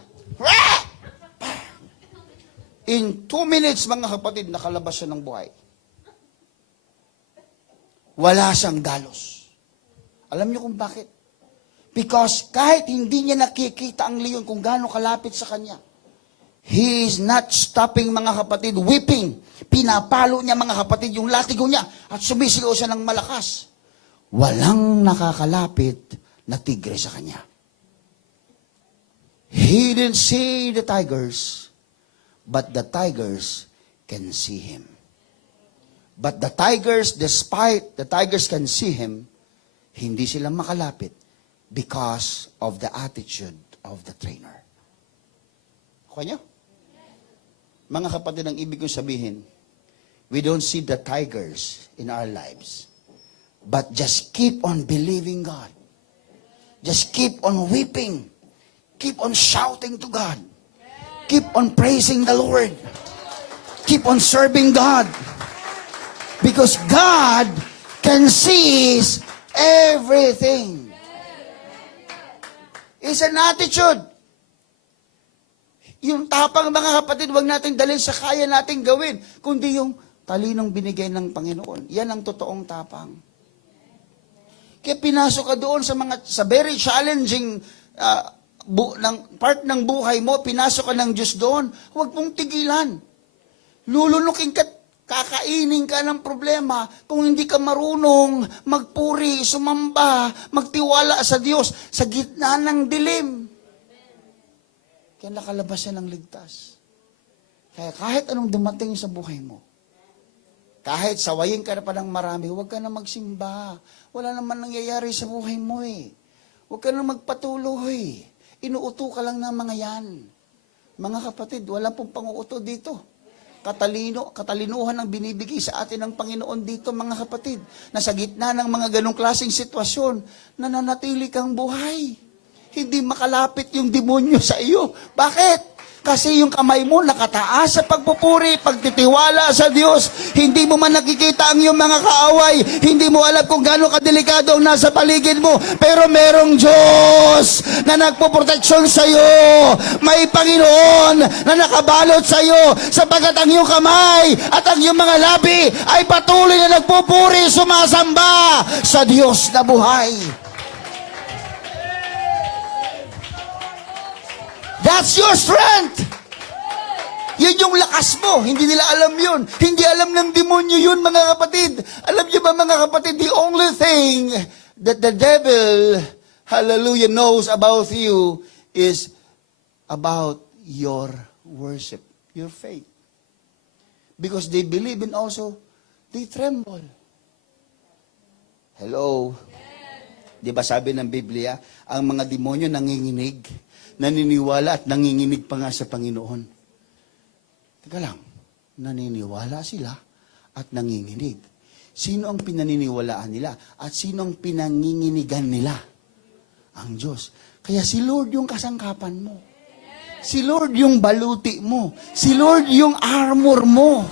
In 2 minutes, mga kapatid, nakalabas siya ng buhay. Wala siyang dalos. Alam niyo kung bakit? Because kahit hindi niya nakikita ang leon kung gaano kalapit sa kanya, He is not stopping, mga kapatid, whipping. Pinapalo niya, mga kapatid, yung latigo niya at sumisigaw siya ng malakas. Walang nakakalapit na tigre sa kanya. He didn't see the tigers, but the tigers can see him. But the tigers, despite the tigers can see him, hindi sila makalapit because of the attitude of the trainer. Kuha niyo? Mga kapatid, ang ibig kong sabihin, we don't see the tigers in our lives, but just keep on believing God. Just keep on weeping. Keep on shouting to God. Keep on praising the Lord. Keep on serving God. Because God can see everything. It's an attitude. Yung tapang, mga kapatid, huwag natin dalhin sa kaya natin gawin, kundi yung talinong binigay ng Panginoon. Yan ang totoong tapang. Kaya pinasok ka doon sa very challenging part ng buhay mo, pinasok ka ng Diyos doon, huwag mong tigilan. Lulunukin ka, kakainin ka ng problema kung hindi ka marunong magpuri, sumamba, magtiwala sa Diyos sa gitna ng dilim. Kaya nakalabas siya ng ligtas. Kaya kahit anong dumating sa buhay mo, kahit sawayin ka na pa ng marami, huwag ka na magsimba. Wala naman nangyayari sa buhay mo eh. Huwag ka na magpatuloy. Inuuto ka lang ng mga yan. Mga kapatid, wala pong panguuto dito. Katalinuhan ang binibigay sa atin ng Panginoon dito, mga kapatid, na sa gitna ng mga ganong klaseng sitwasyon, nananatili kang buhay. Hindi makalapit yung demonyo sa iyo. Bakit? Kasi yung kamay mo nakataas sa pagpupuri, pagtitiwala sa Diyos. Hindi mo man nakikita ang iyong mga kaaway. Hindi mo alam kung gaano kadelikado ang nasa paligid mo. Pero merong Diyos na nagpoproteksyon sa iyo. May Panginoon na nakabalot sa iyo. Sapagat ang iyong kamay at ang iyong mga labi ay patuloy na nagpupuri, sumasamba sa Diyos na buhay. That's your strength. Yun yung lakas mo. Hindi nila alam yun. Hindi alam ng demonyo yun, mga kapatid. Alam niyo ba, mga kapatid, the only thing that the devil, hallelujah, knows about you is about your worship, your faith. Because they believe in also, they tremble. Hello? Di ba sabi ng Biblia, ang mga demonyo nanginginig, naniniwala at nanginginig pa nga sa Panginoon. Teka lang, naniniwala sila at nanginginig. Sino ang pinaniniwalaan nila? At sino ang pinanginginigan nila? Ang Diyos. Kaya si Lord yung kasangkapan mo. Si Lord yung baluti mo. Si Lord yung armor mo.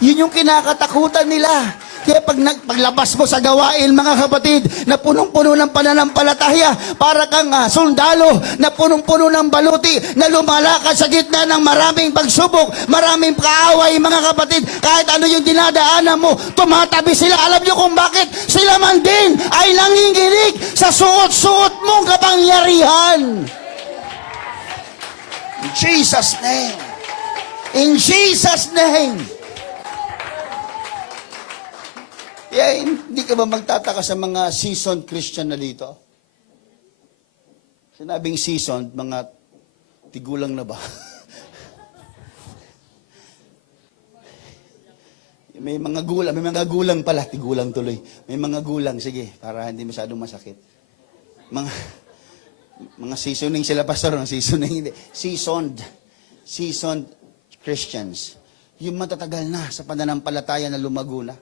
Yun yung kinakatakutan nila. Kaya paglabas mo sa gawain, mga kapatid, na punong-puno ng pananampalataya, para kang sundalo na punong-puno ng baluti, na lumalakad sa gitna ng maraming pagsubok, maraming kaaway, mga kapatid. Kahit ano yung dinadaanan mo, tumatabi sila. Alam niyo kung bakit? Sila man din ay nanginginig sa suot-suot mong kapangyarihan. In Jesus' name. In Jesus' name. Hindi ka ba magtataka sa mga seasoned Christian na dito? Sinabing seasoned, mga tigulang na ba? May mga gulang pala, tigulang tuloy. May mga gulang, sige, para hindi masyadong masakit. Mga seasoning sila, pastor, seasoning hindi. Seasoned Christians. Yung matatagal na sa pananampalataya na lumago na.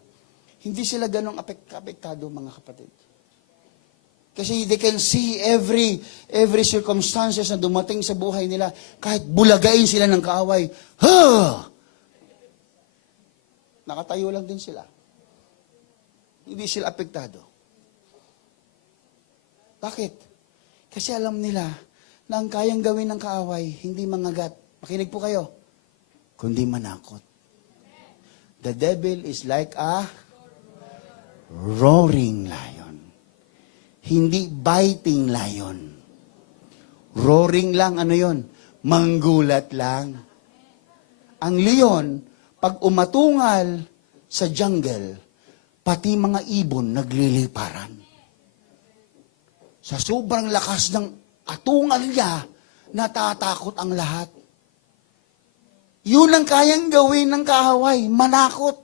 Hindi sila ganong apektado, mga kapatid. Kasi they can see every circumstances na dumating sa buhay nila, kahit bulagain sila ng kaaway. Nakatayo lang din sila. Hindi sila apektado. Bakit? Kasi alam nila na ang kayang gawin ng kaaway, hindi mangagat. Makinig po kayo. Kundi manakot. The devil is like a roaring lion. Hindi biting lion. Roaring lang, ano yon? manggulat lang. Ang leon, pag umatungal sa jungle, pati mga ibon nagliliparan. Sa sobrang lakas ng atungal niya, natatakot ang lahat. Yun ang kayang gawin ng kahaway, manakot.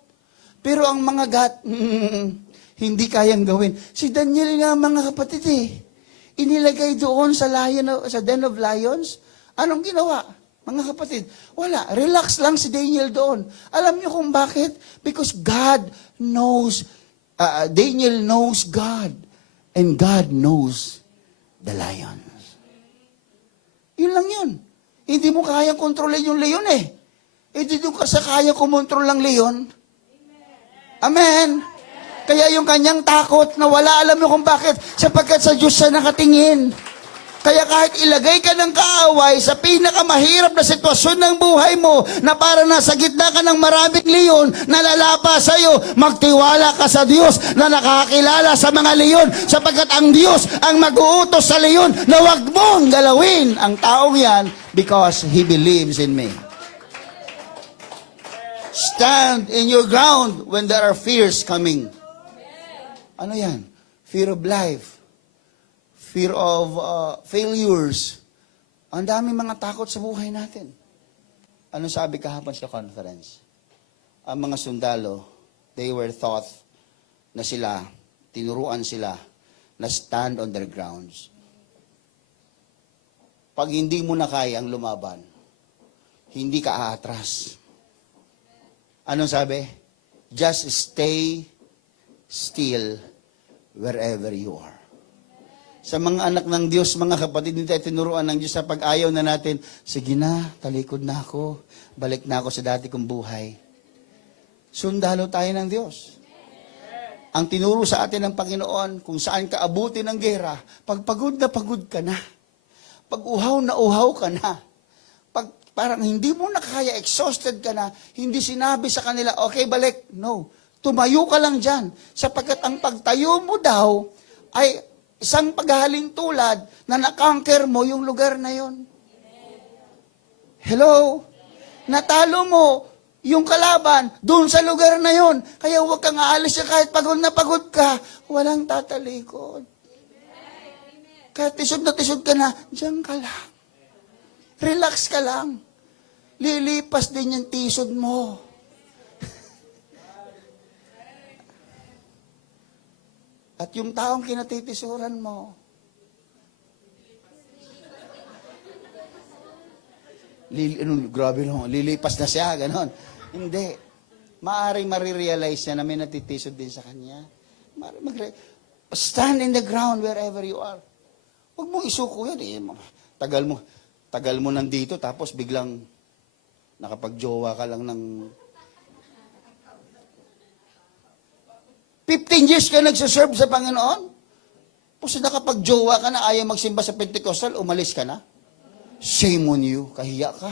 Pero ang mga hindi kayang gawin. Si Daniel nga mga kapatid inilagay doon sa den of lions. Anong ginawa? Mga kapatid, wala. Relax lang si Daniel doon. Alam niyo kung bakit? Because God knows, Daniel knows God. And God knows the lions. Yun lang yun. Hindi mo kayang kontrolin yung leon Hindi mo kayang kumontrol ng leon. Amen. Kaya yung kanyang takot na wala, alam mo kung bakit? Sapagkat sa Diyos siya nakatingin. Kaya kahit ilagay ka ng kaaway sa pinakamahirap na sitwasyon ng buhay mo, na para nasa gitna ka ng maraming leon na lalapa sa'yo, magtiwala ka sa Diyos na nakakilala sa mga leon, sapagkat ang Diyos ang mag-uutos sa leon na wag mong galawin ang taong yan because He believes in me. Stand in your ground when there are fears coming. Ano yan? Fear of life. Fear of failures. Ang dami mga takot sa buhay natin. Ano sabi kahapon sa conference? Ang mga sundalo, they were taught na sila, tinuruan sila na stand on their grounds. Pag hindi mo na kaya ang lumaban, hindi ka aatras. Anong sabi? Just stay still wherever you are. Sa mga anak ng Diyos, mga kapatid, hindi tayo tinuruan ng Diyos sa pag-ayaw na natin, sige na, talikod na ako, balik na ako sa dati kong buhay. Sundalo tayo ng Diyos. Ang tinuro sa atin ng Panginoon, kung saan ka abutin ng gera, pag pagod ka na. Pag uhaw na uhaw ka na. Pag parang hindi mo na kaya, exhausted ka na, hindi sinabi sa kanila, okay, balik. No. Tumayo ka lang dyan. Sapagkat ang pagtayo mo daw ay isang paghahalin tulad na nakanker mo yung lugar na yon. Hello? Natalo mo yung kalaban doon sa lugar na yon. Kaya huwag kang aalis na kahit pagod na pagod ka. Walang tatalikod. Kahit tisod ka na, diyan ka lang. Relax ka lang. Lilipas din yung tisod mo. At yung taong kinatitisuran mo, grabe lang, lilipas na siya, ganon. Hindi. Maaring marirealize niya na may natitisod din sa kanya. Stand in the ground wherever you are. Huwag mong isuko yan. Tagal mo nandito, tapos biglang nakapagjowa ka lang ng 15 years ka nagsaserve sa Panginoon? Tapos nakapag-jowa ka na, ayaw magsimba sa Pentecostal, umalis ka na? Shame on you, kahiya ka.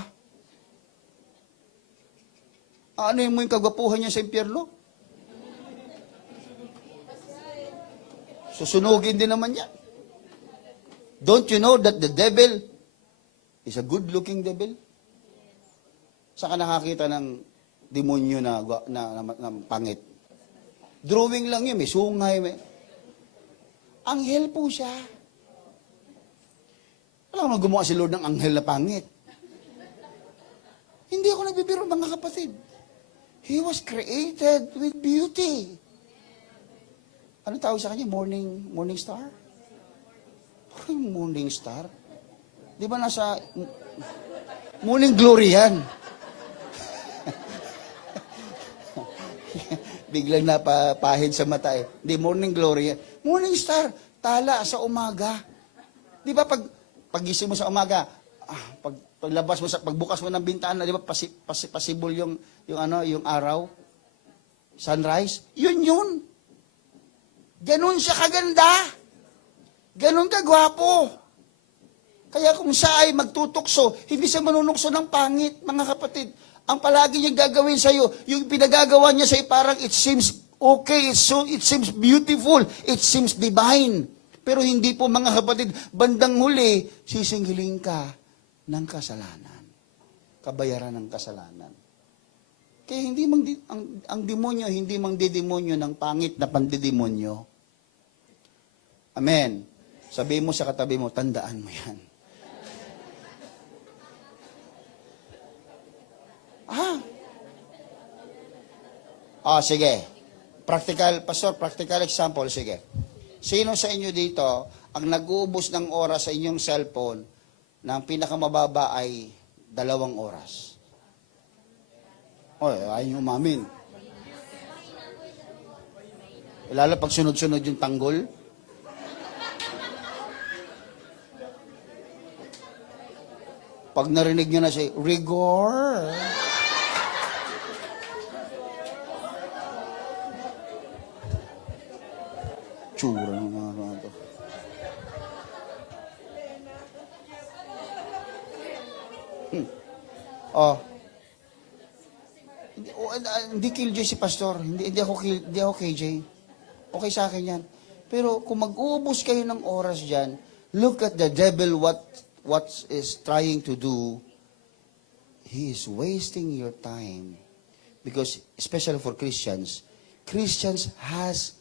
Ano yung kagwapuhan niya sa impyerno? Susunugin din naman yan. Don't you know that the devil is a good-looking devil? Saan ka nakakita ng demonyo na pangit? Drawing lang yun, may sungay, may... Anghel po siya. Alam mo, gumawa si Lord ng anghel na pangit. Hindi ako nagbibiro, mga kapatid. He was created with beauty. Ano tawag sa kanya? Morning star? Morning star? Di ba nasa... Morning glory yan. Biglang napapahid sa mata Di, morning glory. Morning star, tala sa umaga. Di ba pagising mo sa umaga, paglabas mo pagbukas mo ng bintana, di ba pasibol yung araw? Sunrise? Yun. Ganun siya kaganda. Ganun kagwapo. Kaya kung siya ay magtutukso, hindi siya manunukso ng pangit, mga kapatid. Ang palagi niya gagawin sa'yo, yung pinagagawa niya sa'yo, parang it seems okay, it seems beautiful, it seems divine. Pero hindi po, mga kapatid, bandang huli, sisingilin ka ng kasalanan. Kabayaran ng kasalanan. Kaya hindi mang ang demonyo, hindi mang didemonyo ng pangit na pandidemonyo. Amen. Sabi mo sa katabi mo, tandaan mo yan. Sige. Practical, Pastor, practical example, sige. Sino sa inyo dito ang nag-uubos ng oras sa inyong cellphone na ang pinakamababa ay 2 oras? Oy, ayaw nyo umamin. Lalo pag sunod-sunod yung tanggol. Pag narinig nyo na siya, rigor. Tsura ng mga ito. Hindi killjoy si Pastor. Hindi ako KJ. Okay sa akin yan. Pero kung mag-uubos kayo ng oras dyan, look at the devil, what is trying to do. He is wasting your time. Because, especially for Christians has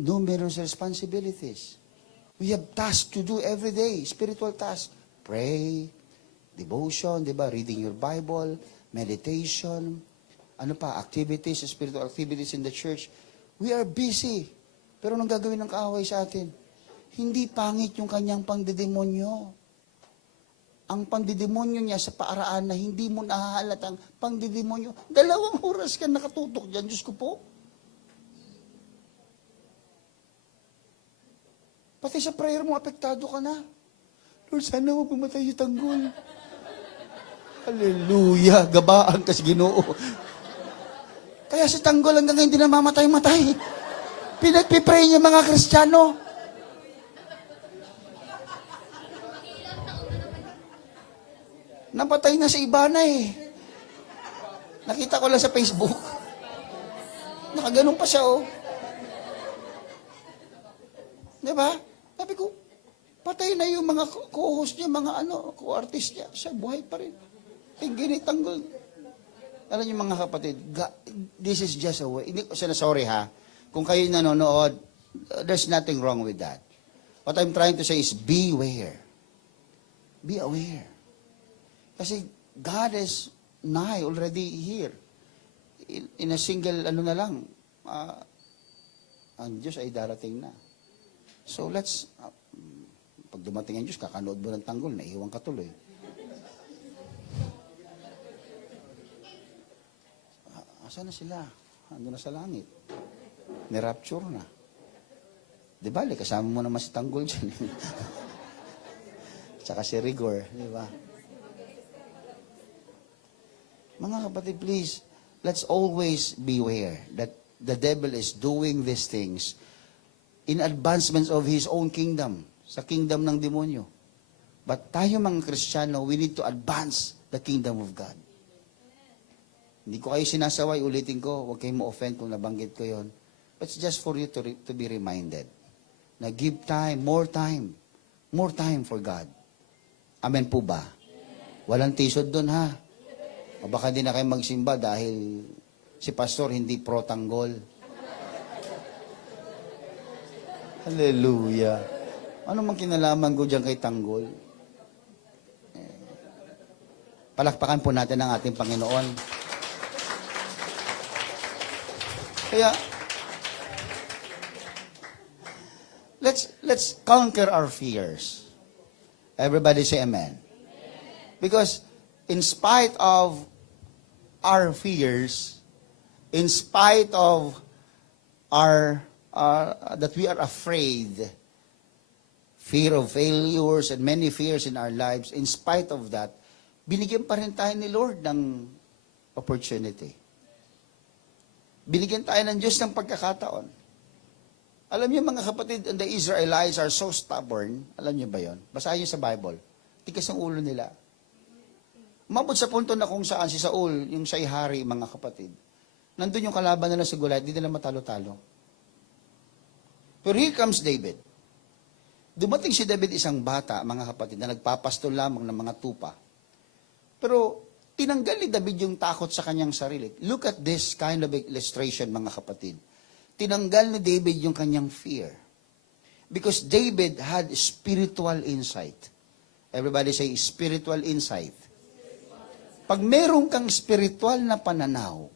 numerous responsibilities. We have tasks to do every day, spiritual tasks. Pray, devotion, di ba? Reading your Bible, meditation, ano pa, activities, spiritual activities in the church. We are busy. Pero anong gagawin ng kaaway sa atin? Hindi pangit yung kanyang pangdidemonyo. Ang pangdidemonyo niya sa paaraan na hindi mo nahahalatang pangdidemonyo. 2 oras ka nakatutok dyan, Diyos ko po. Pati sa prayer mo, apektado ka na. Lord, sana huwag pumatay yung tanggol. Hallelujah, gabaan kasi Ginoo. Kaya si tanggol hanggang ngayon hindi na mamatay-matay. Pinagpipray niya mga Kristiyano. Napatay na sa iba na eh. Nakita ko lang sa Facebook. Nakaganon pa siya oh. Diba? Sabi ko, patay na yung mga co-host niya, mga co-artist niya. Siya, buhay pa rin. Ginitanggol. Alam niyo mga kapatid, this is just a way. Hindi ko sorry ha. Kung kayo nanonood, there's nothing wrong with that. What I'm trying to say is beware. Be aware. Kasi God is nigh, already here. In a single, na lang, ang Diyos ay darating na. So let's, pag dumating ang Diyos, kakanood mo ng tanggol, naiiwan ka tuloy. Asan na sila? Ando na sa langit. Ni-rapture na. Di ba, kasama mo naman si tanggol dyan. Tsaka si Rigor, di ba? Mga kapatid, please, let's always beware that the devil is doing these things in advancements of his own kingdom, sa kingdom ng demonyo. But tayo mga Kristiyano, we need to advance the kingdom of God. Hindi ko kayo sinasaway, ulitin ko, huwag kayong ma-offend kung nabanggit ko yon. But it's just for you to be reminded na give time for God. Amen po ba? Walang tisod doon ha. O baka di na kayo magsimba dahil si pastor hindi pro-tanggol. Hallelujah. Ano mang kinalaman ko dyan kay tanggol? Palakpakan po natin ang ating Panginoon. Kaya, let's conquer our fears. Everybody say amen. Because in spite of our fears, in spite of our that we are afraid, fear of failures and many fears in our lives, in spite of that, binigyan pa rin tayo ni Lord ng opportunity. Binigyan tayo ng Diyos ng pagkakataon. Alam niyo mga kapatid, the Israelites are so stubborn. Alam niyo ba yon? Basahin niyo sa Bible. Tigas ng ulo nila. Umabot sa punto na kung saan si Saul, yung siya'y hari, mga kapatid. Nandun yung kalaban nila sa Goliath, di nila matalo-talo. Pero here comes David. Dumating si David isang bata, mga kapatid, na nagpapastol lamang ng mga tupa. Pero tinanggal ni David yung takot sa kanyang sarili. Look at this kind of illustration, mga kapatid. Tinanggal ni David yung kanyang fear. Because David had spiritual insight. Everybody say, spiritual insight. Pag meron kang spiritual na pananaw,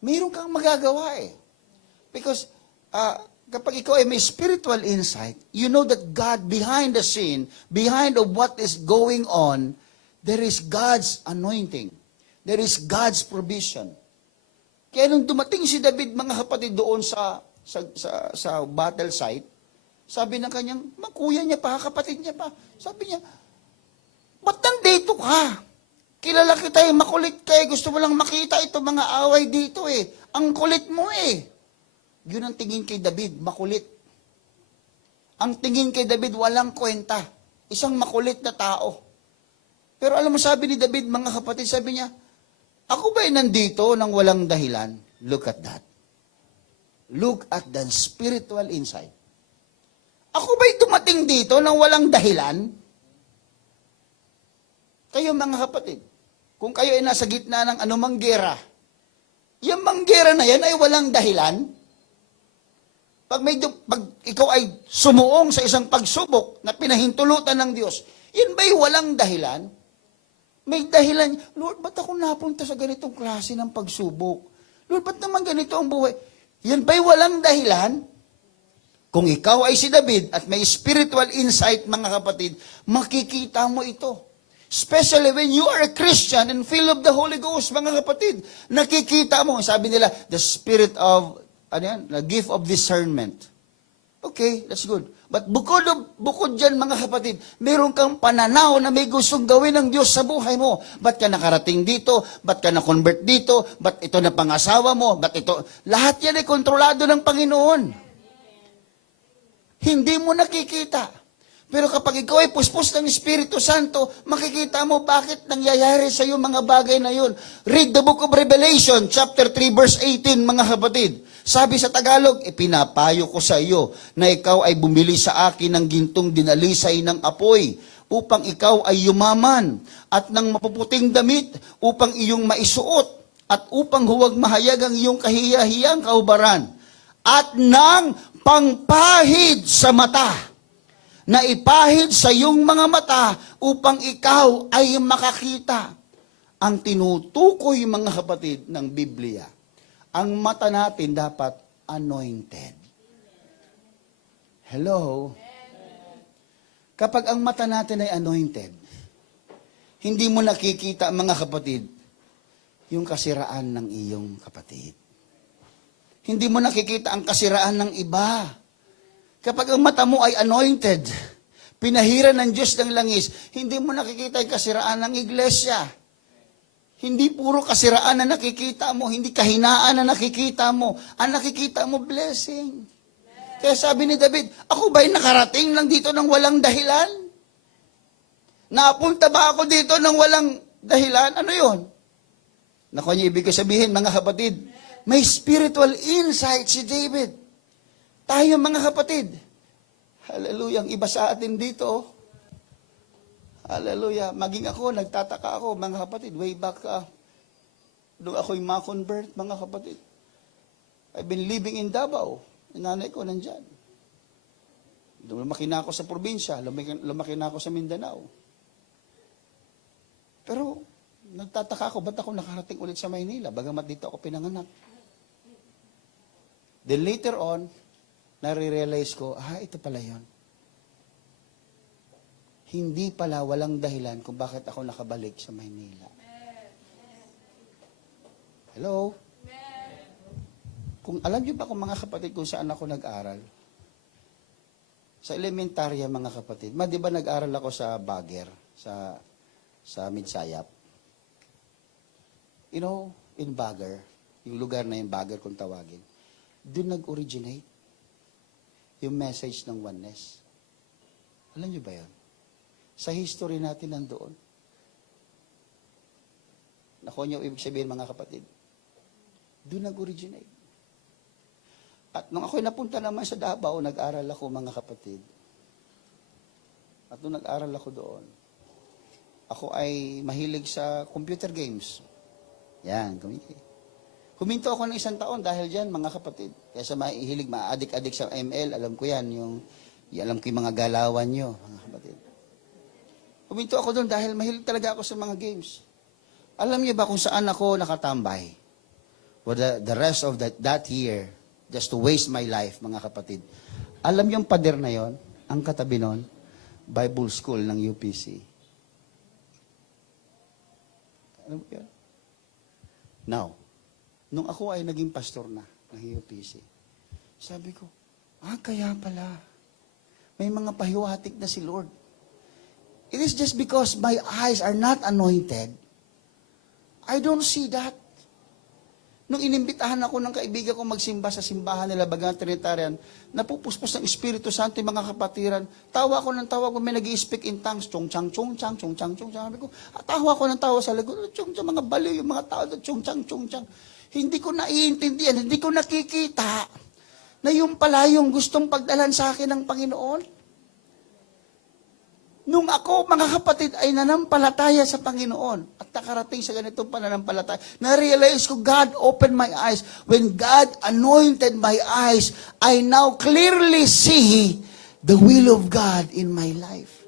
meron kang magagawa eh. Because kapag ikaw ay may spiritual insight, you know that God behind the scene, behind of what is going on, there is God's anointing. There is God's provision. Kaya nung dumating si David, mga kapatid, doon sa battle site, sabi ng kanyang, kuya niya pa, kapatid niya pa, sabi niya, ba't nandito ka? Kilala kita eh, makulit ka eh, gusto mo lang makita ito mga away dito eh. Ang kulit mo eh. Yun ang tingin kay David, makulit. Ang tingin kay David, walang kwenta. Isang makulit na tao. Pero alam mo, sabi ni David, mga kapatid, sabi niya, ako ba'y nandito nang walang dahilan? Look at that. Look at the spiritual insight. Ako ba'y dumating dito nang walang dahilan? Kayo mga kapatid, kung kayo ay nasa gitna ng anumang gera, yung manggera na yan ay walang dahilan. Pag ikaw ay sumuong sa isang pagsubok na pinahintulutan ng Diyos, yun ba'y walang dahilan? May dahilan. Lord, ba't ako napunta sa ganitong klase ng pagsubok? Lord, ba't naman ganito ang buhay? Yan ba'y walang dahilan? Kung ikaw ay si David at may spiritual insight, mga kapatid, makikita mo ito. Especially when you are a Christian and filled of the Holy Ghost, mga kapatid, nakikita mo, sabi nila, the spirit of, the gift of discernment. Okay, that's good. But bukod dyan, mga kapatid, meron kang pananaw na may gustong gawin ng Diyos sa buhay mo. Ba't ka nakarating dito? Ba't ka na-convert dito? Ba't ito na pangasawa mo? Ba't ito? Lahat yan ay kontrolado ng Panginoon. Hindi mo nakikita. Pero kapag ikaw ay puspos ng Espiritu Santo, makikita mo bakit nangyayari sa iyo mga bagay na yun. Read the book of Revelation, chapter 3, verse 18, mga kapatid. Sabi sa Tagalog, ipinapayo ko sa iyo na ikaw ay bumili sa akin ng gintong dinalisay ng apoy upang ikaw ay yumaman at ng mapuputing damit upang iyong maisuot at upang huwag mahayag ang iyong kahiyahiyang kaubaran at ng pangpahid sa mata na ipahid sa iyong mga mata upang ikaw ay makakita. Ang tinutukoy, mga kapatid, ng Biblia, ang mata natin dapat anointed. Hello? Kapag ang mata natin ay anointed, hindi mo nakikita, mga kapatid, yung kasiraan ng iyong kapatid. Hindi mo nakikita ang kasiraan ng iba. Kapag ang mata mo ay anointed, pinahiran ng Diyos ng langis, hindi mo nakikita yung kasiraan ng iglesia. Hindi puro kasiraan na nakikita mo, hindi kahinaan na nakikita mo. Ang nakikita mo, blessing. Kaya sabi ni David, ako ba'y nakarating lang dito ng walang dahilan? Napunta ba ako dito ng walang dahilan? Ano yun? Naku niyo, ibig sabihin, mga kapatid, may spiritual insight si David. Tayo, mga kapatid, hallelujah, ang iba sa atin dito, hallelujah, maging ako, nagtataka ako, mga kapatid, way back, nung ako'y ma-convert, mga kapatid, I've been living in Davao, yung nanay ko nandyan. Lumaki na ako sa probinsya, lumaki na ako sa Mindanao. Pero, nagtataka ako, ba't ako nakarating ulit sa Maynila, bagamat dito ako pinanganak. Then later on, nare-realize ko, ito pala yon. Hindi pala walang dahilan kung bakit ako nakabalik sa Maynila. Hello? Kung alam niyo ba kung mga kapatid kung saan ako nag-aral? Sa elementarya, mga kapatid. Di ba nag-aral ako sa Baguer, sa Midsayap? You know, in Baguer, yung lugar na yung Baguer kung tawagin, doon nag-originate yung message ng oneness. Alam niyo ba yun? Sa history natin nandoon. Nakuha niyo ibig sabihin, mga kapatid. Doon nag-originate. At nung ako'y napunta naman sa Davao, nag-aral ako, mga kapatid. At nung nag-aral ako doon, ako ay mahilig sa computer games. Yan, huminto ako ng 1 taon dahil dyan, mga kapatid. Kaya sa mahilig, ma-addict sa ML, alam ko yan, alam ko yung mga galawan nyo, mga kapatid. Huminto ako doon dahil mahilig talaga ako sa mga games. Alam niyo ba kung saan ako nakatambay? For the rest of that year, just to waste my life, mga kapatid. Alam niyo yung pader na yon, ang katabi nun, Bible School ng UPC. Ano ba yan? Now, nung ako ay naging pastor na ng UPC, sabi ko, kaya pala, may mga pahiwatig na si Lord. It is just because my eyes are not anointed, I don't see that. Nung inimbitahan ako ng kaibigan ko magsimba sa simbahan nila, Bagang Trinitarian, napupuspos ng Espiritu Santo yung mga kapatiran. Tawa ako ng tawa kung may nag-i-speak in tongues, chong-chang, chong-chang, chong-chang, chong-chang. Sabi ko, tawa ako ng tawa sa lagot, chong-chang, mga baliw yung mga tao, chong-chang, chong-chang. Hindi ko naiintindihan, hindi ko nakikita na yung pala yung gustong pagdalan sa akin ng Panginoon. Nung ako, mga kapatid, ay nanampalataya sa Panginoon at nakarating sa ganitong pananampalataya, na-realize ko, God opened my eyes. When God anointed my eyes, I now clearly see the will of God in my life.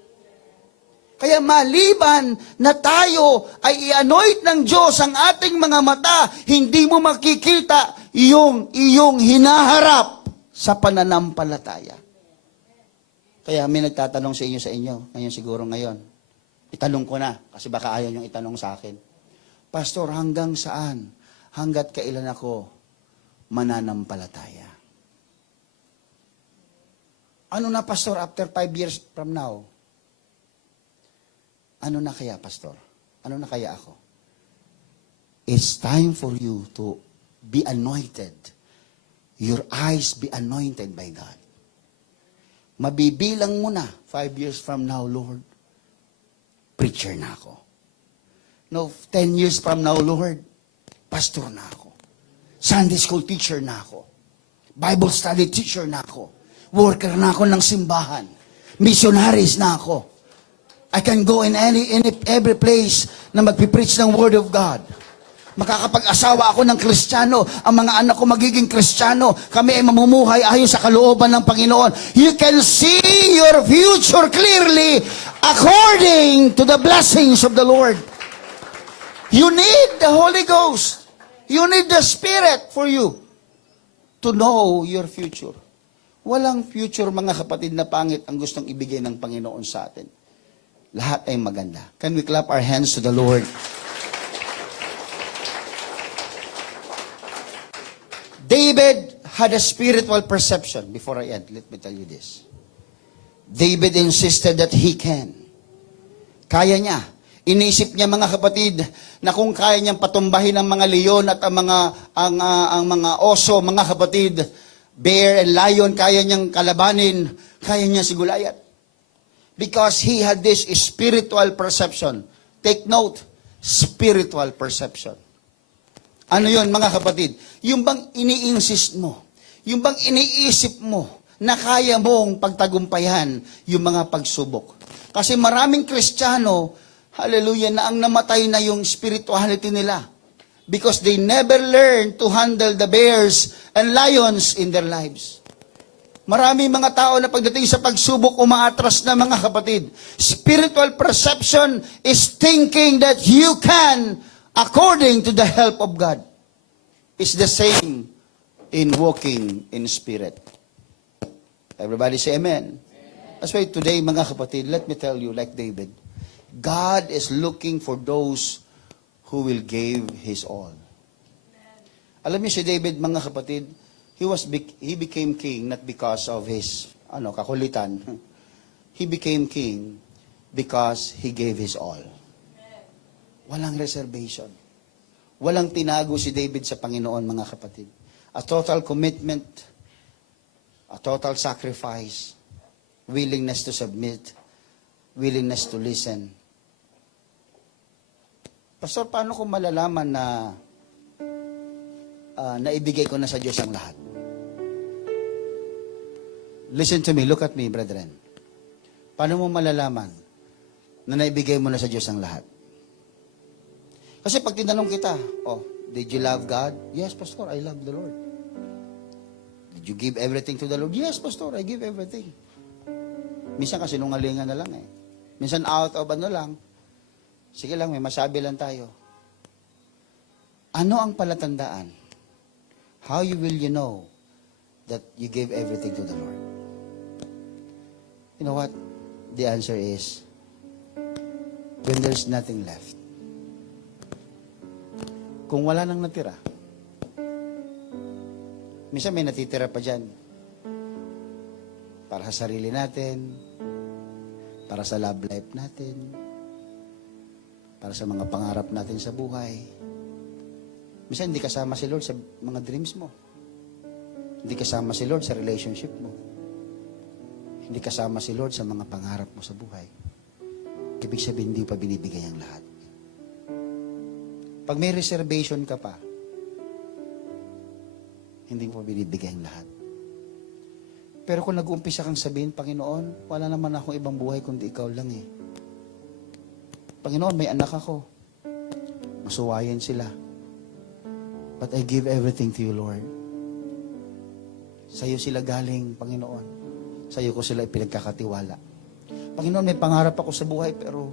Kaya maliban na tayo ay i-anoint ng Diyos ang ating mga mata, hindi mo makikita iyong hinaharap sa pananampalataya. Kaya may nagtatanong sa inyo, ngayon siguro ngayon. Itanong ko na, kasi baka ayaw niyong itanong sa akin. Pastor, hanggang saan? Hanggat kailan ako mananampalataya? Ano na, Pastor, after 5 years from now? Ano na kaya, Pastor? Ano na kaya ako? It's time for you to be anointed. Your eyes be anointed by God. Mabibilang mo na, 5 years from now, Lord, preacher na ako. No, 10 years from now, Lord, pastor na ako. Sunday school teacher na ako. Bible study teacher na ako. Worker na ako ng simbahan. Missionaries na ako. I can go in every place na magpipreach ng Word of God. Makakapag-asawa ako ng Kristiyano. Ang mga anak ko magiging Kristiyano. Kami ay mamumuhay ayon sa kalooban ng Panginoon. You can see your future clearly according to the blessings of the Lord. You need the Holy Ghost. You need the Spirit for you to know your future. Walang future, mga kapatid, na pangit ang gustong ibigay ng Panginoon sa atin. Lahat ay maganda. Can we clap our hands to the Lord? David had a spiritual perception. Before I end, let me tell you this. David insisted that he can. Kaya niya. Inisip niya, mga kapatid, na kung kaya niyang patumbahin ang mga leon at ang mga oso, mga kapatid, bear and lion, kaya niyang kalabanin, kaya niya si Goliath. Because he had this spiritual perception. Take note, spiritual perception. Ano yun, mga kapatid? Yung bang ini-insist mo, yung bang iniisip mo na kaya mong pagtagumpayan yung mga pagsubok. Kasi maraming Kristiyano, hallelujah, na ang namatay na yung spirituality nila. Because they never learned to handle the bears and lions in their lives. Maraming mga tao na pagdating sa pagsubok, umaatras na, mga kapatid. Spiritual perception is thinking that you can according to the help of God. It's the same in walking in spirit. Everybody say amen. That's why today, mga kapatid, let me tell you, like David, God is looking for those who will give his all. Alam niyo si David, mga kapatid, he became king not because of his kakulitan. He became king because he gave his all. Walang reservation. Walang tinago si David sa Panginoon, mga kapatid. A total commitment, a total sacrifice, willingness to submit, willingness to listen. Pastor, paano ko malalaman na naibigay ko na sa Diyos ang lahat? Listen to me, look at me, brethren. Paano mo malalaman na naibigay mo na sa Diyos ang lahat? Kasi pag tinanong kita, oh, did you love God? Yes, Pastor, I love the Lord. Did you give everything to the Lord? Yes, Pastor, I give everything. Minsan kasi nungalingan na lang eh. Minsan out of ano lang, sige lang, may masabi lang tayo. Ano ang palatandaan? How will you know that you gave everything to the Lord? You know what? The answer is, when there's nothing left. Kung wala nang natira. Minsan may natitira pa dyan. Para sa sarili natin, para sa love life natin, para sa mga pangarap natin sa buhay. Minsan hindi kasama si Lord sa mga dreams mo. Hindi kasama si Lord sa relationship mo. Hindi kasama si Lord sa mga pangarap mo sa buhay. Ibig sabihin, hindi pa binibigay ang lahat. Pag may reservation ka pa, hindi mo pa binibigay ang lahat. Pero kung nag-uumpisa kang sabihin, Panginoon, wala naman akong ibang buhay kundi ikaw lang eh. Panginoon, may anak ako. Masuwayan sila. But I give everything to you, Lord. Sa'yo sila galing, Panginoon. Sa'yo ko sila ipinagkakatiwala. Panginoon, may pangarap ako sa buhay, pero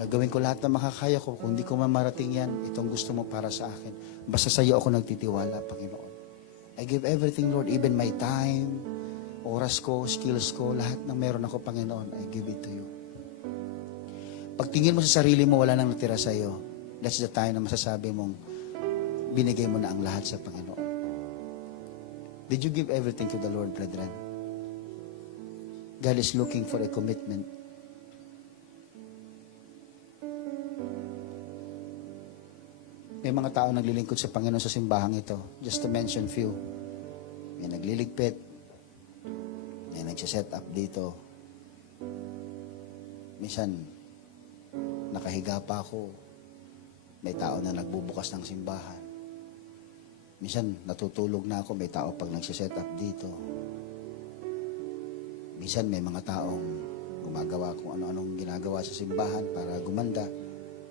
gagawin ko lahat na makakaya ko. Kung hindi ko mamarating yan, itong gusto mo para sa akin. Basta sa'yo ako nagtitiwala, Panginoon. I give everything, Lord, even my time, oras ko, skills ko, lahat ng meron ako, Panginoon, I give it to you. Pagtingin mo sa sarili mo, wala nang natira sa'yo. That's the time na masasabi mong, binigay mo na ang lahat sa Panginoon. Did you give everything to the Lord, brethren? God is looking for a commitment. May mga tao naglilingkod sa Panginoon sa simbahang ito. Just to mention few. May nagliligpit. May nagsiset up dito. Minsan, nakahiga pa ako. May tao na nagbubukas ng simbahan. Minsan, natutulog na ako. May tao pag nagsiset up dito. Minsan, may mga taong gumagawa kung ano-anong ginagawa sa simbahan para gumanda.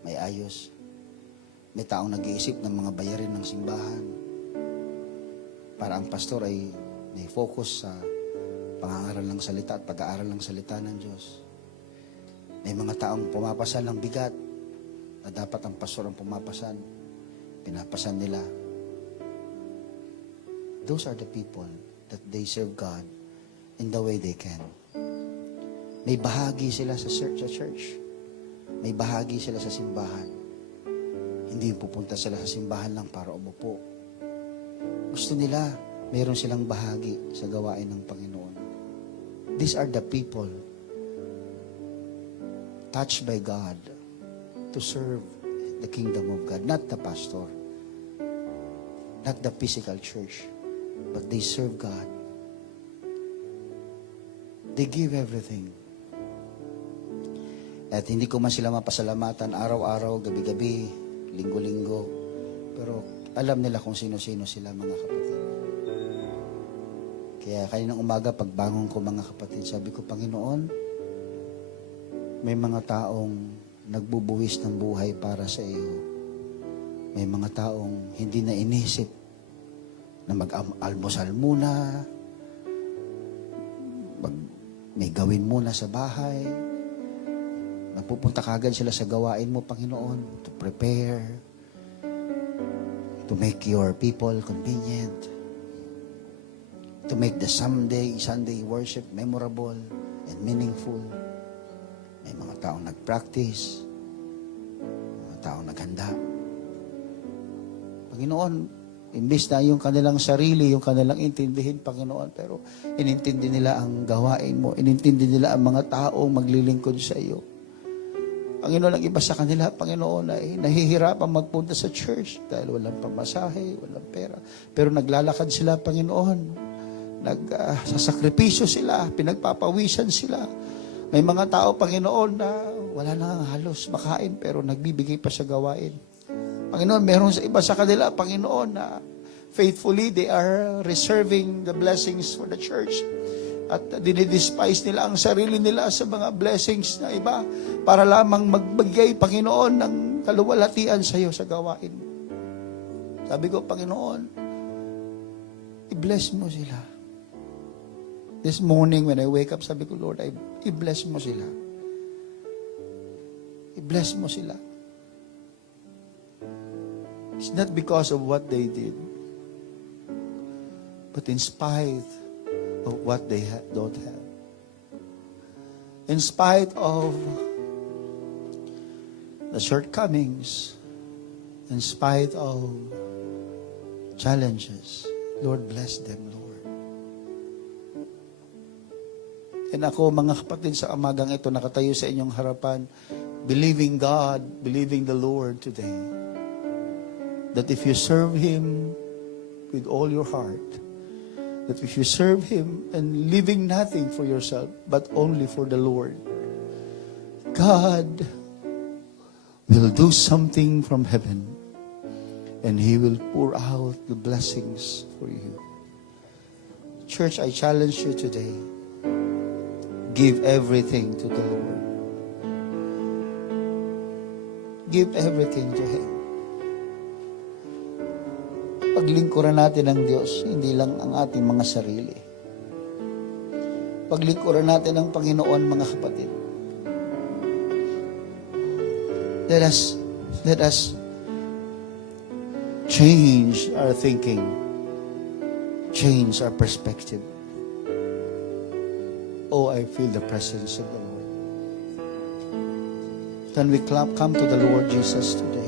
May ayos. May taong nag-iisip ng mga bayarin ng simbahan para ang pastor ay may focus sa pangangaral ng salita at pag-aaral ng salita ng Diyos. May mga taong pumapasan ng bigat na dapat ang pastor ang pumapasan. Pinapasan nila. Those are the people that they serve God in the way they can. May bahagi sila sa church. May bahagi sila sa simbahan. Hindi pupunta sila sa simbahan lang para umupo. Gusto nila, mayroon silang bahagi sa gawain ng Panginoon. These are the people touched by God to serve the kingdom of God. Not the pastor, not the physical church, but they serve God. They give everything. At hindi ko man sila mapasalamatan araw-araw, gabi-gabi, linggo-linggo. Pero alam nila kung sino-sino sila, mga kapatid. Kaya kaninang umaga, pagbangon ko, mga kapatid, sabi ko, Panginoon, may mga taong nagbubuwis ng buhay para sa iyo. May mga taong hindi na inisip na mag-almusal muna, may gawin muna sa bahay. Napupunta kagad sila sa gawain mo, Panginoon, to prepare, to make your people convenient, to make the Sunday worship memorable and meaningful. May mga taong nag-practice, mga taong naghanda. Panginoon, imbis na yung kanilang sarili, yung kanilang intindihin, Panginoon, pero inintindi nila ang gawain mo, inintindi nila ang mga taong maglilingkod sa iyo. Panginoon, ang iba sa kanila, Panginoon, ay nahihirapang magpunta sa church dahil walang pamasahe, walang pera. Pero naglalakad sila, Panginoon. Nagsasakripisyo sila, pinagpapawisan sila. May mga tao, Panginoon, na wala na halos makain, pero nagbibigay pa sa gawain. Panginoon, meron sa iba sa kanila, Panginoon, na faithfully they are reserving the blessings for the church. At dinidespise nila ang sarili nila sa mga blessings na iba para lamang magbigay, Panginoon, ng kaluwalhatian sa iyo sa gawain mo. Sabi ko, Panginoon, i-bless mo sila. This morning when I wake up, sabi ko, Lord, i-bless mo sila. I-bless mo sila. It's not because of what they did, but in spite of what they don't have. In spite of the shortcomings, in spite of challenges, Lord, bless them, Lord. And ako, mga kapatid, sa amagang ito, nakatayo sa inyong harapan, believing God, believing the Lord today, that if you serve Him with all your heart, that if you serve Him and living nothing for yourself, but only for the Lord, God will do something from heaven, and He will pour out the blessings for you. Church, I challenge you today, give everything to the Lord. Give everything to Him. Paglingkuran natin ang Diyos, hindi lang ang ating mga sarili. Paglingkuran natin ang Panginoon, mga kapatid. Let us change our thinking, change our perspective. Oh, I feel the presence of the Lord. Can we come to the Lord Jesus today?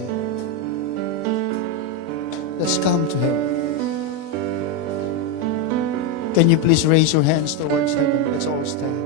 Let's come to Him. Can you please raise your hands towards heaven? Let's all stand.